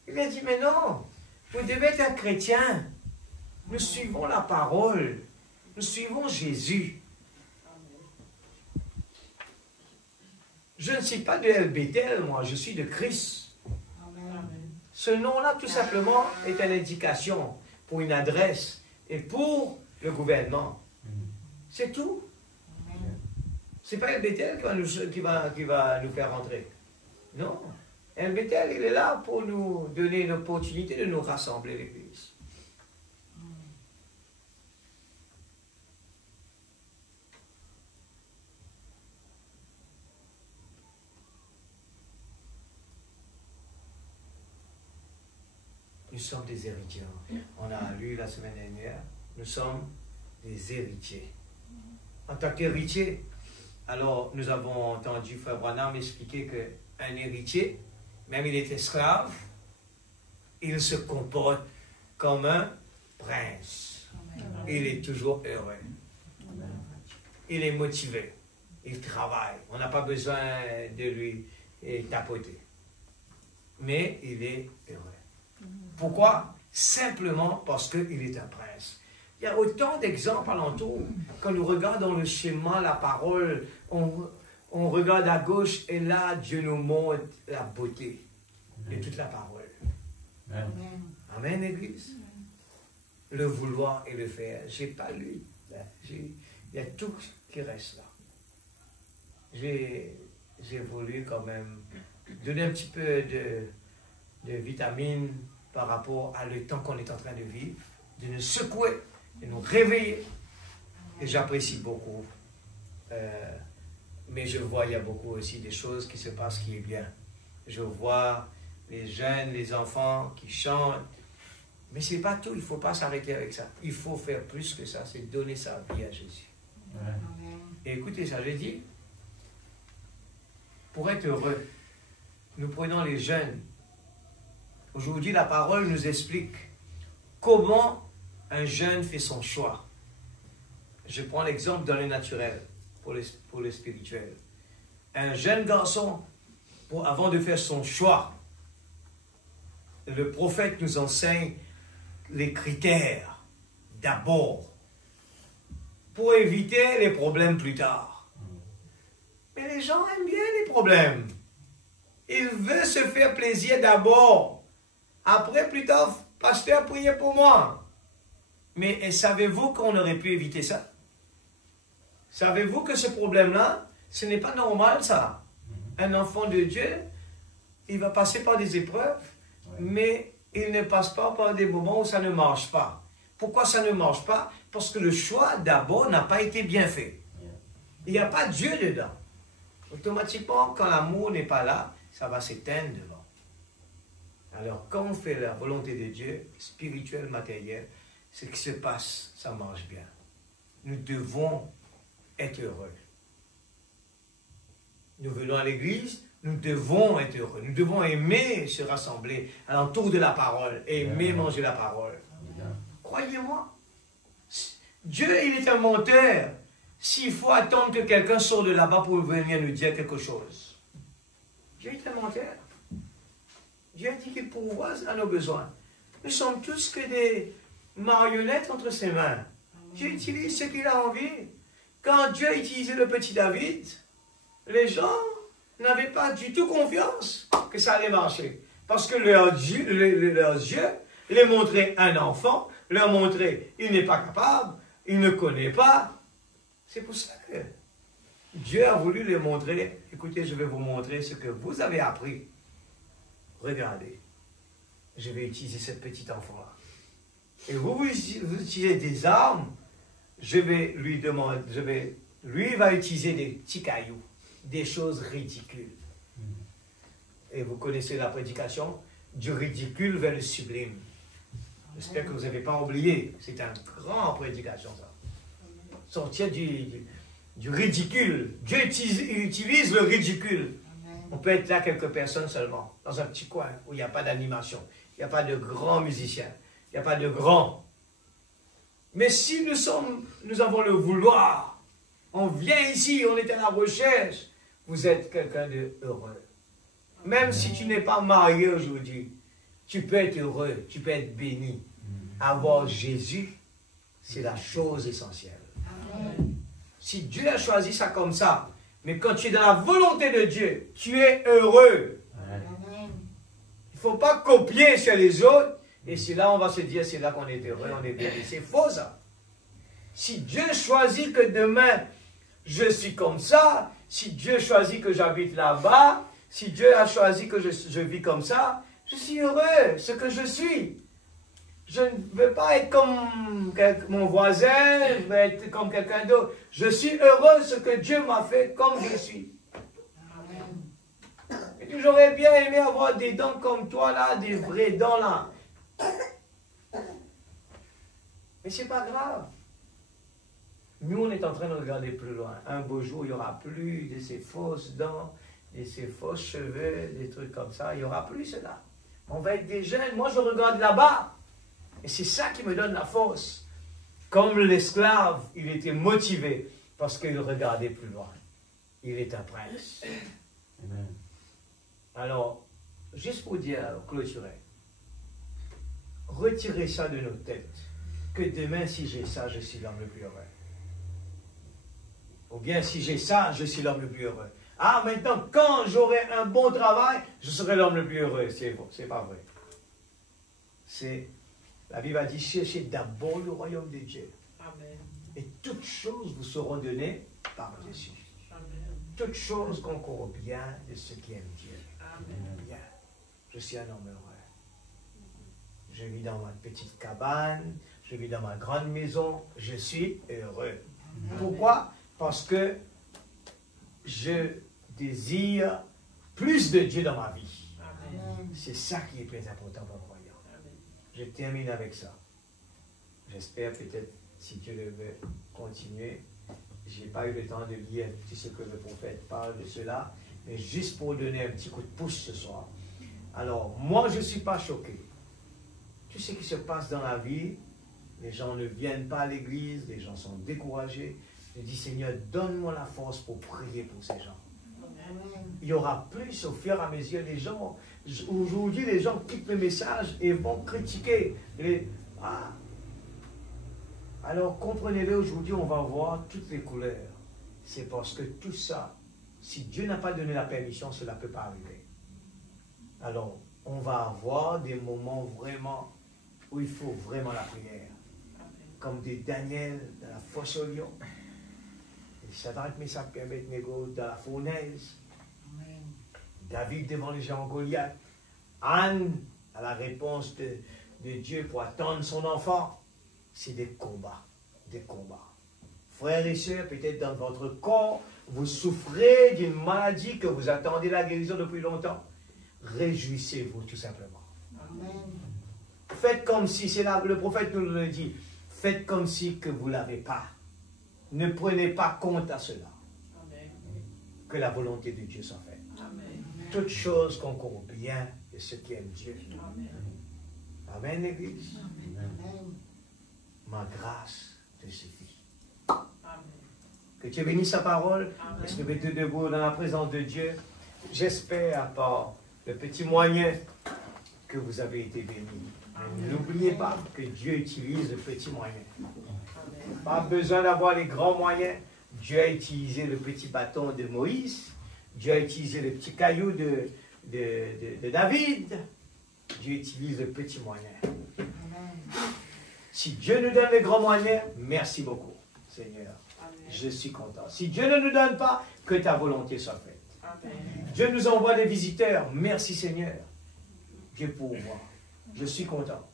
Il a dit, mais non, vous devez être un chrétien. Nous suivons la parole. Nous suivons Jésus. Je ne suis pas de El-Béthel, moi, je suis de Christ. Ce nom-là, tout simplement, est une indication pour une adresse et pour le gouvernement. C'est tout. C'est pas El-Béthel qui va nous faire rentrer. Non. El-Béthel, il est là pour nous donner l'opportunité de nous rassembler, l'Église. Nous sommes des héritiers. On a lu la semaine dernière, nous sommes des héritiers. En tant qu'héritier, alors nous avons entendu Frère Branham expliquer qu'un héritier, même il est esclave, il se comporte comme un prince. Il est toujours heureux. Il est motivé. Il travaille. On n'a pas besoin de lui tapoter. Mais il est heureux. Pourquoi? Simplement parce qu'il est un prince. Il y a autant d'exemples alentour. Quand nous regardons le schéma, la parole, on regarde à gauche et là, Dieu nous montre la beauté de toute la parole. Amen, Amen Église. Le vouloir et le faire. Je n'ai pas lu. Il y a tout qui reste là. J'ai voulu quand même donner un petit peu de vitamines par rapport à le temps qu'on est en train de vivre, de nous secouer, de nous réveiller. Et j'apprécie beaucoup. Mais je vois, il y a beaucoup aussi des choses qui se passent qui est bien. Je vois les jeunes, les enfants qui chantent. Mais ce n'est pas tout, il ne faut pas s'arrêter avec ça. Il faut faire plus que ça, c'est donner sa vie à Jésus. Ouais. Et écoutez ça, j'ai dit, pour être heureux, nous prenons les jeunes. Aujourd'hui, la parole nous explique comment un jeune fait son choix. Je prends l'exemple dans le naturel, pour le spirituel. Un jeune garçon, avant de faire son choix, le prophète nous enseigne les critères d'abord, pour éviter les problèmes plus tard. Mais les gens aiment bien les problèmes. Ils veulent se faire plaisir d'abord. Après, plus tard, pasteur, priez pour moi. Mais savez-vous qu'on aurait pu éviter ça? Savez-vous que ce problème-là, ce n'est pas normal, ça? Un enfant de Dieu, il va passer par des épreuves, mais il ne passe pas par des moments où ça ne marche pas. Pourquoi ça ne marche pas? Parce que le choix, d'abord, n'a pas été bien fait. Il n'y a pas Dieu dedans. Automatiquement, quand l'amour n'est pas là, ça va s'éteindre devant. Alors, quand on fait la volonté de Dieu, spirituelle, matérielle, ce qui se passe, ça marche bien. Nous devons être heureux. Nous venons à l'église, nous devons être heureux. Nous devons aimer se rassembler alentour de la parole, aimer manger la parole. Croyez-moi, Dieu, il est un menteur. S'il faut attendre que quelqu'un sorte de là-bas pour venir nous dire quelque chose. Dieu est un menteur. Dieu dit qu'il pourvoit à nos besoins. Nous sommes tous que des marionnettes entre ses mains. Dieu utilise ce qu'il a envie. Quand Dieu a utilisé le petit David, les gens n'avaient pas du tout confiance que ça allait marcher. Parce que leurs yeux les montraient un enfant, leur montraient il n'est pas capable, il ne connaît pas. C'est pour ça que Dieu a voulu les montrer. Écoutez, je vais vous montrer ce que vous avez appris. Regardez, je vais utiliser ce petit enfant-là. Et vous utilisez des armes, lui va utiliser des petits cailloux, des choses ridicules. Et vous connaissez la prédication, du ridicule vers le sublime. J'espère que vous n'avez pas oublié, c'est une grande prédication ça. Sortir du ridicule. Dieu utilise le ridicule. On peut être là quelques personnes seulement, dans un petit coin où il n'y a pas d'animation, il n'y a pas de grands musiciens, il n'y a pas de grands. Mais si nous avons le vouloir On vient ici, on est à la recherche. Vous êtes quelqu'un de heureux. Même si tu n'es pas marié aujourd'hui, tu peux être heureux, tu peux être béni. Avoir Jésus, c'est la chose essentielle. Si Dieu a choisi ça comme ça, mais quand tu es dans la volonté de Dieu, tu es heureux. Il ne faut pas copier sur les autres, et c'est là on va se dire, c'est là qu'on est heureux, on est béni. C'est faux ça. Si Dieu choisit que demain, je suis comme ça, si Dieu choisit que j'habite là-bas, si Dieu a choisi que je vis comme ça, je suis heureux, ce que je suis. Je ne veux pas être comme mon voisin, je veux être comme quelqu'un d'autre. Je suis heureux ce que Dieu m'a fait comme je suis. Et j'aurais bien aimé avoir des dents comme toi là, des vraies dents là. Mais c'est pas grave. Nous, on est en train de regarder plus loin. Un beau jour, il n'y aura plus de ces fausses dents, de ces fausses cheveux, des trucs comme ça. Il n'y aura plus cela. On va être des jeunes. Moi, je regarde là-bas. Et c'est ça qui me donne la force. Comme l'esclave, il était motivé parce qu'il regardait plus loin. Il est un prince. Amen. Alors, juste pour dire, clôturer, retirez ça de nos têtes. Que demain, si j'ai ça, je suis l'homme le plus heureux. Ou bien, si j'ai ça, je suis l'homme le plus heureux. Ah, maintenant, quand j'aurai un bon travail, je serai l'homme le plus heureux. C'est pas vrai. La Bible a dit, cherchez d'abord le royaume de Dieu. Amen. Et toutes choses vous seront données par-dessus. Toutes choses concourent bien de ceux qui aiment Dieu. Amen. Bien. Je suis un homme heureux. Je vis dans ma petite cabane, je vis dans ma grande maison, je suis heureux. Amen. Pourquoi? Parce que je désire plus de Dieu dans ma vie. C'est ça qui est très important pour moi. Je termine avec ça. J'espère peut-être, si Dieu le veut, continuer. Je n'ai pas eu le temps de lire tout ce que le prophète parle de cela, mais juste pour donner un petit coup de pouce ce soir. Alors, moi, je ne suis pas choqué. Tout ce qui se passe dans la vie, les gens ne viennent pas à l'église, les gens sont découragés. Je dis, Seigneur, donne-moi la force pour prier pour ces gens. Il y aura plus au fur et à mesure les gens. Aujourd'hui, les gens quittent le message et vont critiquer. Alors, comprenez-le, aujourd'hui, on va voir toutes les couleurs. C'est parce que tout ça, si Dieu n'a pas donné la permission, cela ne peut pas arriver. Alors, on va avoir des moments vraiment où il faut vraiment la prière. Comme des Daniel dans la fosse au lion. Shadrach, Meshach et Abednego dans la fournaise. David devant le géant Goliath. Anne à la réponse de Dieu pour attendre son enfant. C'est des combats. Des combats. Frères et sœurs, peut-être dans votre corps, vous souffrez d'une maladie que vous attendez la guérison depuis longtemps. Réjouissez-vous tout simplement. Amen. Faites comme si, c'est là, le prophète nous le dit, faites comme si que vous ne l'avez pas. Ne prenez pas compte à cela. Amen. Que la volonté de Dieu soit faite. Amen. Toutes choses concourent bien de ceux qui aiment Dieu. Amen, Amen l'Église. Amen. Ma grâce te suffit. Amen. Que Dieu bénisse sa parole. Est-ce que vous êtes debout dans la présence de Dieu? J'espère par le petit moyen que vous avez été bénis. N'oubliez pas que Dieu utilise le petit moyen. Pas besoin d'avoir les grands moyens. Dieu a utilisé le petit bâton de Moïse. Dieu a utilisé le petit caillou de David. Dieu utilise le petit moyen. Si Dieu nous donne les grands moyens, merci beaucoup, Seigneur. Amen. Je suis content. Si Dieu ne nous donne pas, que ta volonté soit faite. Amen. Dieu nous envoie des visiteurs. Merci, Seigneur. Dieu pourvoit. Je suis content.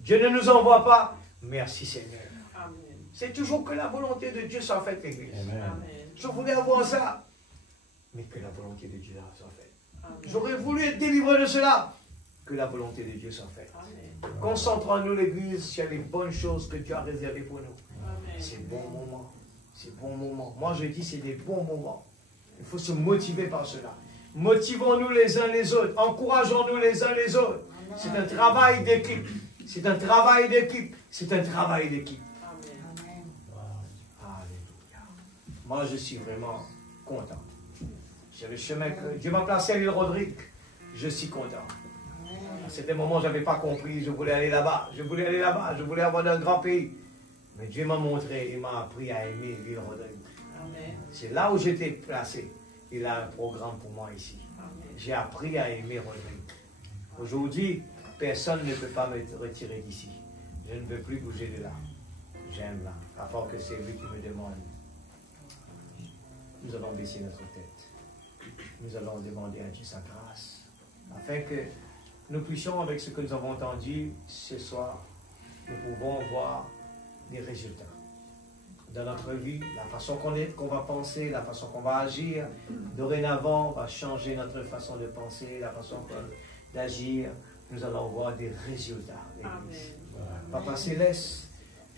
Dieu ne nous envoie pas. Merci, Seigneur. C'est toujours que la volonté de Dieu soit faite, l'Église. Je voulais avoir ça, mais que la volonté de Dieu soit faite. J'aurais voulu être délivré de cela, que la volonté de Dieu soit faite. Concentrons-nous, l'Église, sur les bonnes choses que Dieu a réservées pour nous. C'est bon moment. C'est bon moment. Moi, je dis c'est des bons moments. Il faut se motiver par cela. Motivons-nous les uns les autres. Encourageons-nous les uns les autres. C'est un travail d'équipe. C'est un travail d'équipe. C'est un travail d'équipe. Alléluia. moi je suis vraiment content. C'est le chemin que Dieu m'a placé à l'île Rodrigue. Je suis content. À certains moments, je n'avais pas compris. Je voulais aller là-bas. Je voulais aller là-bas. Je voulais avoir un grand pays. Mais Dieu m'a montré. Il m'a appris à aimer l'île Rodrigue. C'est là où j'étais placé. Il a un programme pour moi ici. J'ai appris à aimer Rodrigue. Aujourd'hui, personne ne peut pas me retirer d'ici. Je ne veux plus bouger de là. J'aime là. À part que c'est lui qui me demande. Nous allons baisser notre tête. Nous allons demander à Dieu sa grâce. Afin que nous puissions, avec ce que nous avons entendu ce soir, nous pouvons voir des résultats dans notre vie, la façon qu'on va penser, la façon qu'on va agir. Dorénavant, on va changer notre façon de penser, la façon d'agir. Nous allons voir des résultats. Papa Céleste,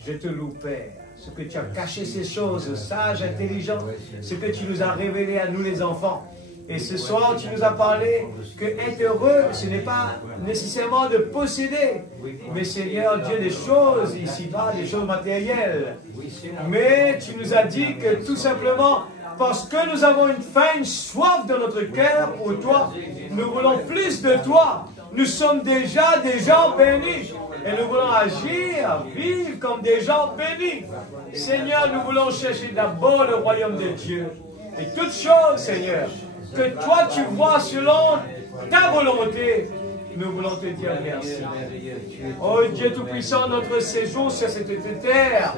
je te loue, Père, ce que tu as caché ces choses, sage, intelligent, ce que tu nous as révélé à nous les enfants. Et ce soir, tu nous as parlé que être heureux, ce n'est pas nécessairement de posséder, mais Seigneur Dieu, des choses ici-bas, des choses matérielles. Mais tu nous as dit que tout simplement, parce que nous avons une faim, une soif dans notre cœur pour toi, nous voulons plus de toi. Nous sommes déjà des gens bénis. Et nous voulons agir, vivre comme des gens bénis. Seigneur, nous voulons chercher d'abord le royaume de Dieu. Et toutes choses, Seigneur, que toi tu vois selon ta volonté, nous voulons te dire merci. Oh Dieu Tout-Puissant, notre séjour sur cette terre,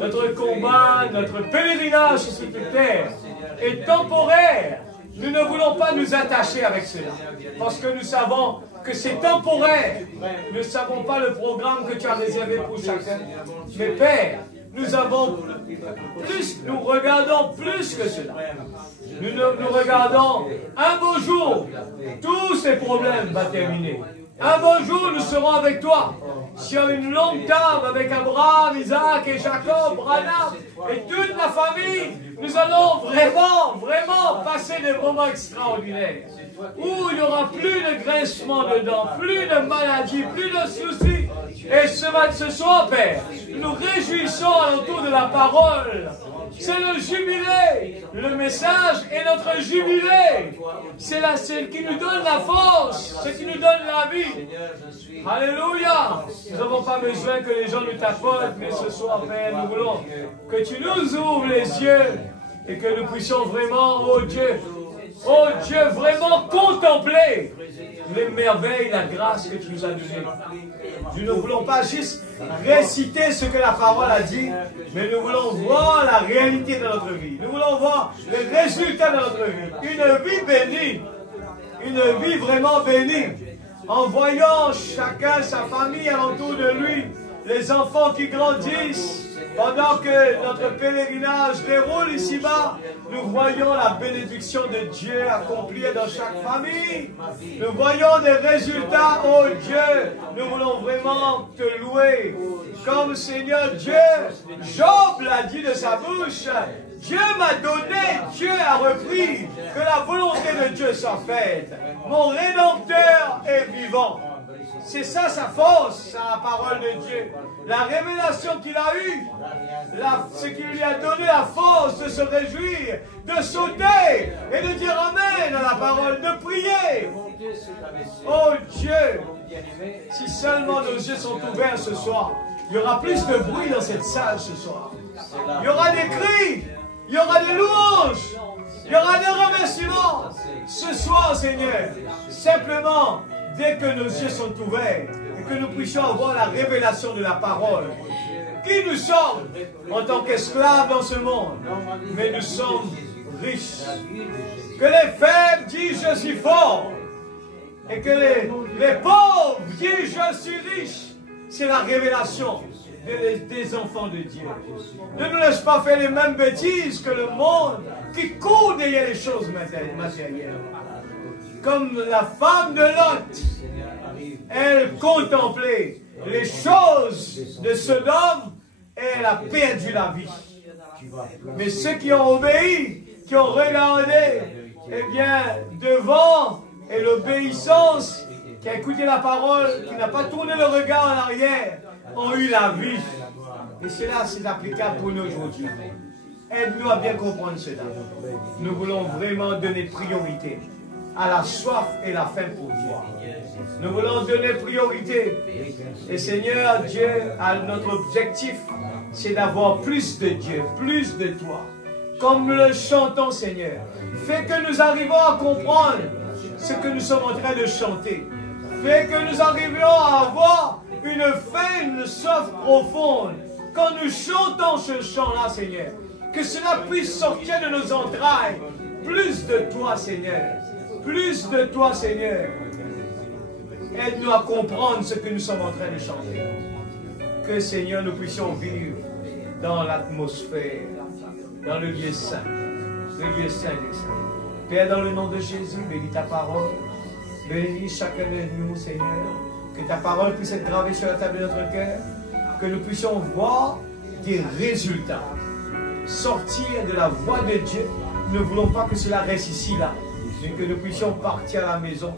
notre combat, notre pèlerinage sur cette terre est temporaire. Nous ne voulons pas nous attacher avec cela, parce que nous savons que c'est temporaire. Nous ne savons pas le programme que tu as réservé pour chacun. Mais Père, nous regardons plus que cela. Nous regardons un beau jour, tous ces problèmes vont terminer. Un beau jour, nous serons avec toi, sur une longue table avec Abraham, Isaac et Jacob, Branham et toute la famille. Nous allons vraiment passer des moments extraordinaires, où il n'y aura plus de grincement dedans, plus de maladies, plus de soucis. Et ce soir, Père, nous réjouissons autour de la parole. C'est le jubilé. Le message est notre jubilé. C'est celle qui nous donne la force, ce qui nous donne la vie. Alléluia. Nous n'avons pas besoin que les gens nous tapotent, mais ce soir, Père, nous voulons que tu nous ouvres les yeux et que nous puissions vraiment, oh Dieu, vraiment contempler les merveilles, la grâce que tu nous as donnée. Nous ne voulons pas juste réciter ce que la parole a dit, mais nous voulons voir la réalité de notre vie. Nous voulons voir les résultats de notre vie. Une vie bénie, une vie vraiment bénie, en voyant chacun, sa famille alentour de lui, les enfants qui grandissent. Pendant que notre pèlerinage déroule ici-bas, nous voyons la bénédiction de Dieu accomplie dans chaque famille. Nous voyons des résultats, oh Dieu. Nous voulons vraiment te louer. Comme Seigneur Dieu, Job l'a dit de sa bouche, Dieu m'a donné, Dieu a repris, que la volonté de Dieu soit faite. Mon Rédempteur est vivant. C'est ça sa force, la parole de Dieu. La révélation qu'il a eue, ce qui lui a donné la force de se réjouir, de sauter et de dire Amen à la parole, de prier. Oh Dieu, si seulement nos yeux sont ouverts ce soir, il y aura plus de bruit dans cette salle ce soir. Il y aura des cris, il y aura des louanges, il y aura des remerciements. Ce soir, Seigneur, simplement, dès que nos yeux sont ouverts et que nous puissions avoir la révélation de la parole, qui nous sommes en tant qu'esclaves dans ce monde, mais nous sommes riches. Que les faibles disent je suis fort et que les pauvres disent je suis riche. C'est la révélation des enfants de Dieu. Ne nous laisse pas faire les mêmes bêtises que le monde qui court derrière les choses matérielles. Comme la femme de Lot, elle contemplait les choses de Sodome et elle a perdu la vie. Mais ceux qui ont obéi, qui ont regardé, eh bien, devant et l'obéissance, qui a écouté la parole, qui n'a pas tourné le regard en arrière, ont eu la vie. Et cela, c'est applicable pour nous aujourd'hui. Aide-nous à bien comprendre cela. Nous voulons vraiment donner priorité à la soif et la faim pour toi. Nous voulons donner priorité. Et Seigneur Dieu, notre objectif, c'est d'avoir plus de Dieu, plus de toi. Comme nous le chantons, Seigneur. Fais que nous arrivions à comprendre ce que nous sommes en train de chanter. Fais que nous arrivions à avoir une faim, une soif profonde. Quand nous chantons ce chant-là, Seigneur, que cela puisse sortir de nos entrailles. Plus de toi, Seigneur. Plus de toi, Seigneur. Aide-nous à comprendre ce que nous sommes en train de chanter. Que, Seigneur, nous puissions vivre dans l'atmosphère, dans le lieu saint des saints. Père, dans le nom de Jésus, bénis ta parole. Bénis chacun de nous, Seigneur. Que ta parole puisse être gravée sur la table de notre cœur. Que nous puissions voir des résultats. Sortir de la voie de Dieu. Nous ne voulons pas que cela reste ici, là. Mais que nous puissions partir à la maison,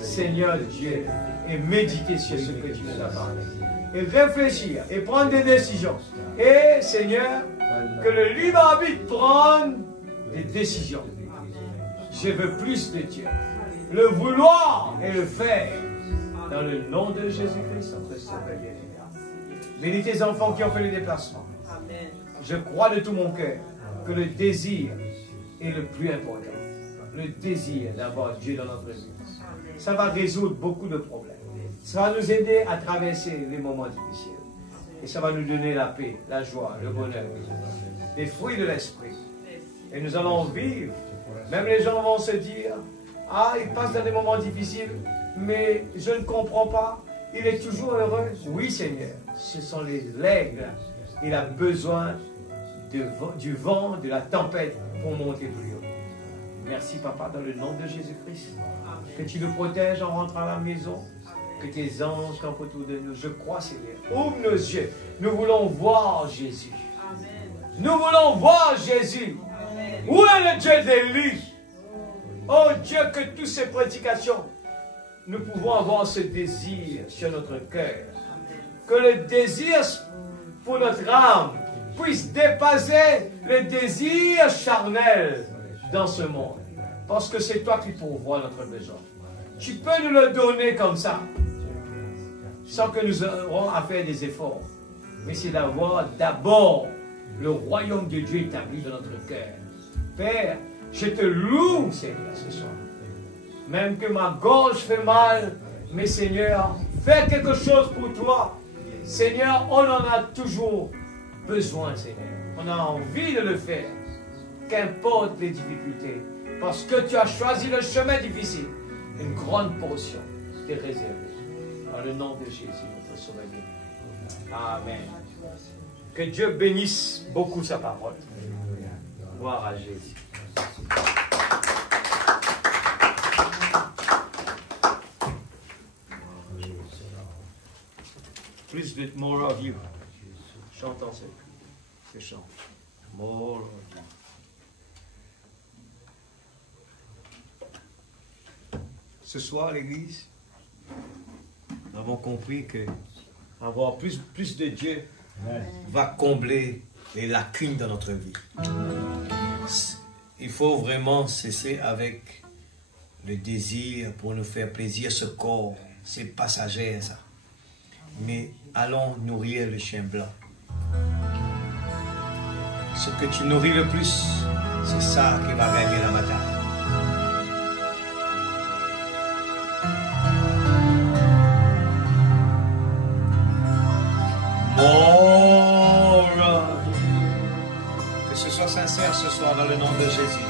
Seigneur Dieu, et méditer sur ce que tu nous as parlé. Et réfléchir, et prendre des décisions. Et, Seigneur, que le libre arbitre prenne des décisions. Je veux plus de Dieu. Le vouloir et le faire. Dans le nom de Jésus-Christ, notre Sauveur. Bénis tes enfants qui ont fait le déplacement. Je crois de tout mon cœur que le désir est le plus important. Le désir d'avoir Dieu dans notre vie. Ça va résoudre beaucoup de problèmes. Ça va nous aider à traverser les moments difficiles. Et ça va nous donner la paix, la joie, le bonheur. Les fruits de l'esprit. Et nous allons vivre. Même les gens vont se dire, ah, il passe dans des moments difficiles, mais je ne comprends pas. Il est toujours heureux. Oui, Seigneur. Ce sont les règles. Il a besoin du vent, de la tempête pour monter plus haut. Merci, Papa, dans le nom de Jésus-Christ. Que tu nous protèges en rentrant à la maison. Que tes anges campent autour de nous. Je crois, Seigneur. Ouvre nos yeux. Nous voulons voir Jésus. Nous voulons voir Jésus. Où est le Dieu d'Élie? Oh Dieu, que toutes ces prédications, nous pouvons avoir ce désir sur notre cœur. Que le désir pour notre âme puisse dépasser le désir charnel dans ce monde. Parce que c'est toi qui pourvois notre besoin. Tu peux nous le donner comme ça, sans que nous aurons à faire des efforts. Mais c'est d'avoir d'abord le royaume de Dieu établi dans notre cœur. Père, je te loue, Seigneur, ce soir. Même que ma gorge fait mal, mais Seigneur, fais quelque chose pour toi. Seigneur, on en a toujours besoin, Seigneur. On a envie de le faire. Qu'importe les difficultés. Parce que tu as choisi le chemin difficile. Une grande portion t'est réservée. Dans le nom de Jésus, notre Sauveur. Amen. Que Dieu bénisse beaucoup sa parole. Gloire à Jésus. Plus de more of you. Chantons ce chant. More of you. Ce soir, l'Église, nous avons compris que avoir plus de Dieu va combler les lacunes dans notre vie. Il faut vraiment cesser avec le désir pour nous faire plaisir, ce corps, c'est passager ça. Mais allons nourrir le chien blanc. Ce que tu nourris le plus, c'est ça qui va gagner la bataille. Que ce soit sincère ce soir dans le nom de Jésus.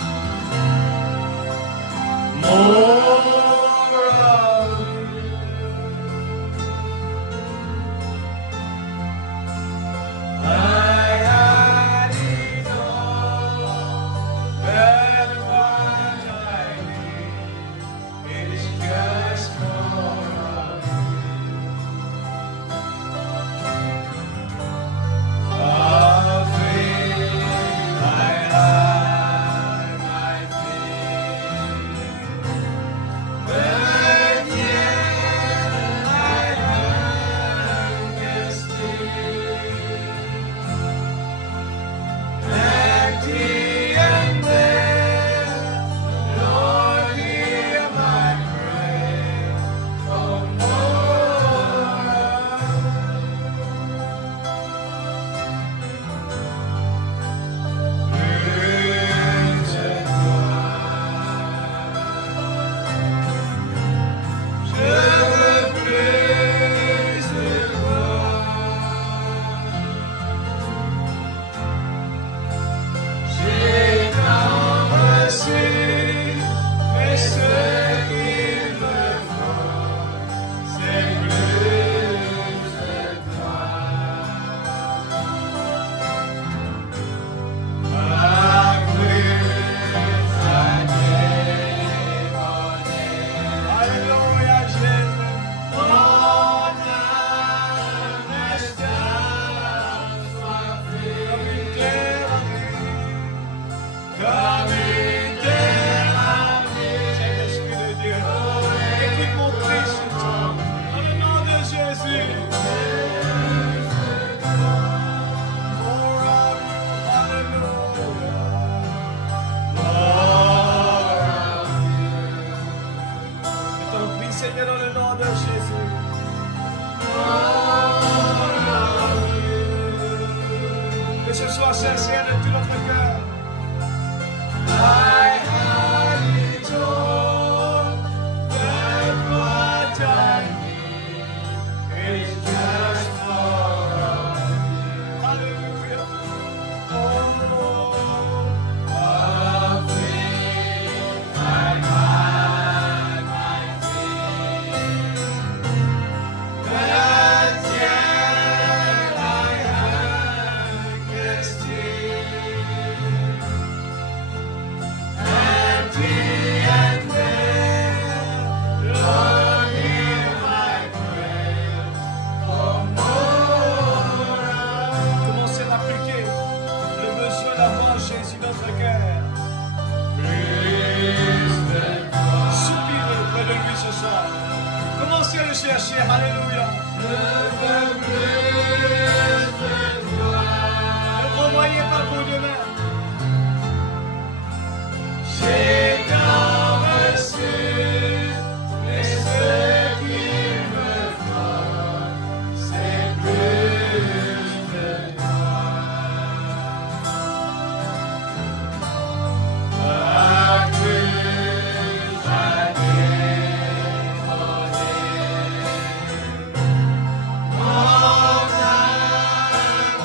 dans le nom de Jésus. Que ce soit sincère de tout notre cœur. I had it all, but what I need is just more of you. Hallelujah. Oh, of me, my God, my King. That yet I have guessed empty and bare, Lord, hear my prayer for more. Commencez à appliquer le besoin d'avoir Jésus dans notre cœur. Soupirez près de lui ce soir. Commencez à le chercher. Alléluia. Ne renvoyez pas pour demain. J'ai tant reçu, mais ce qu'il me faut, c'est plus de toi. La crue m'a dévoré. Mon âme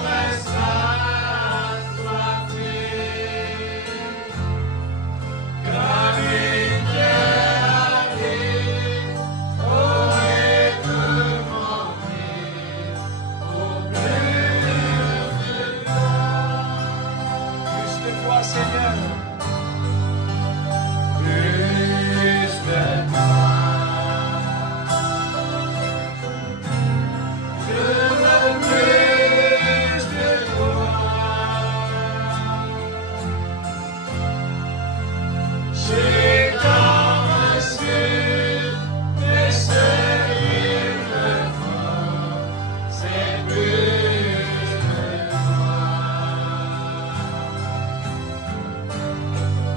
reste assoiffée. Comme une terre aride, oh, écoute mon cri, pour plus de toi. Plus de toi, Seigneur. Plus de toi. Je veux plus de toi. J'ai tant reçu, mais ce qu'il me faut, c'est plus de toi.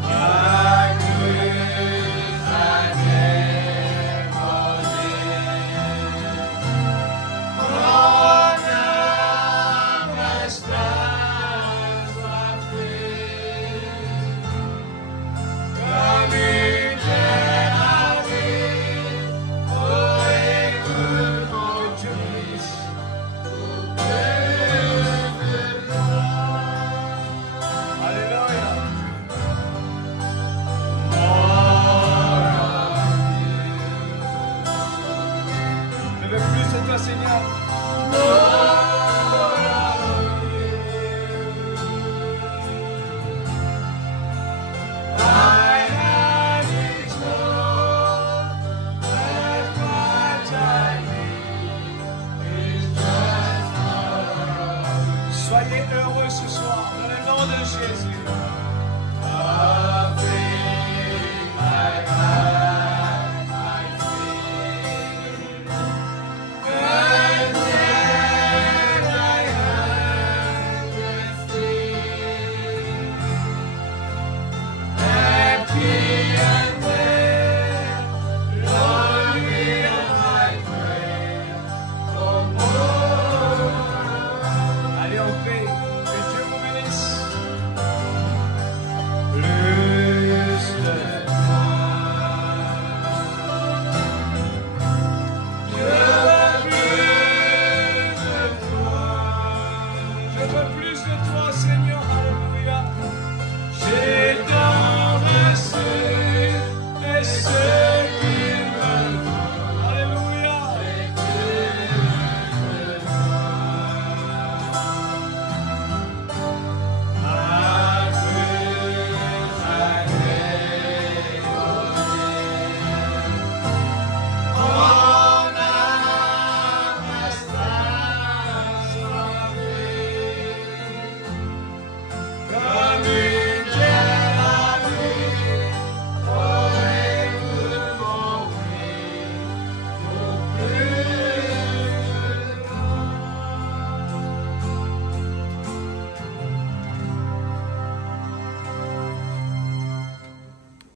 La crue m'a dévoré. Mon âme reste assoiffée. Comme une terre aride, oh, écoute mon cri, pour plus de toi. Alléluia. Je veux plus de toi, Seigneur. I had it all, but what I need is just more of you. Soyez heureux ce soir, dans le nom de Jésus.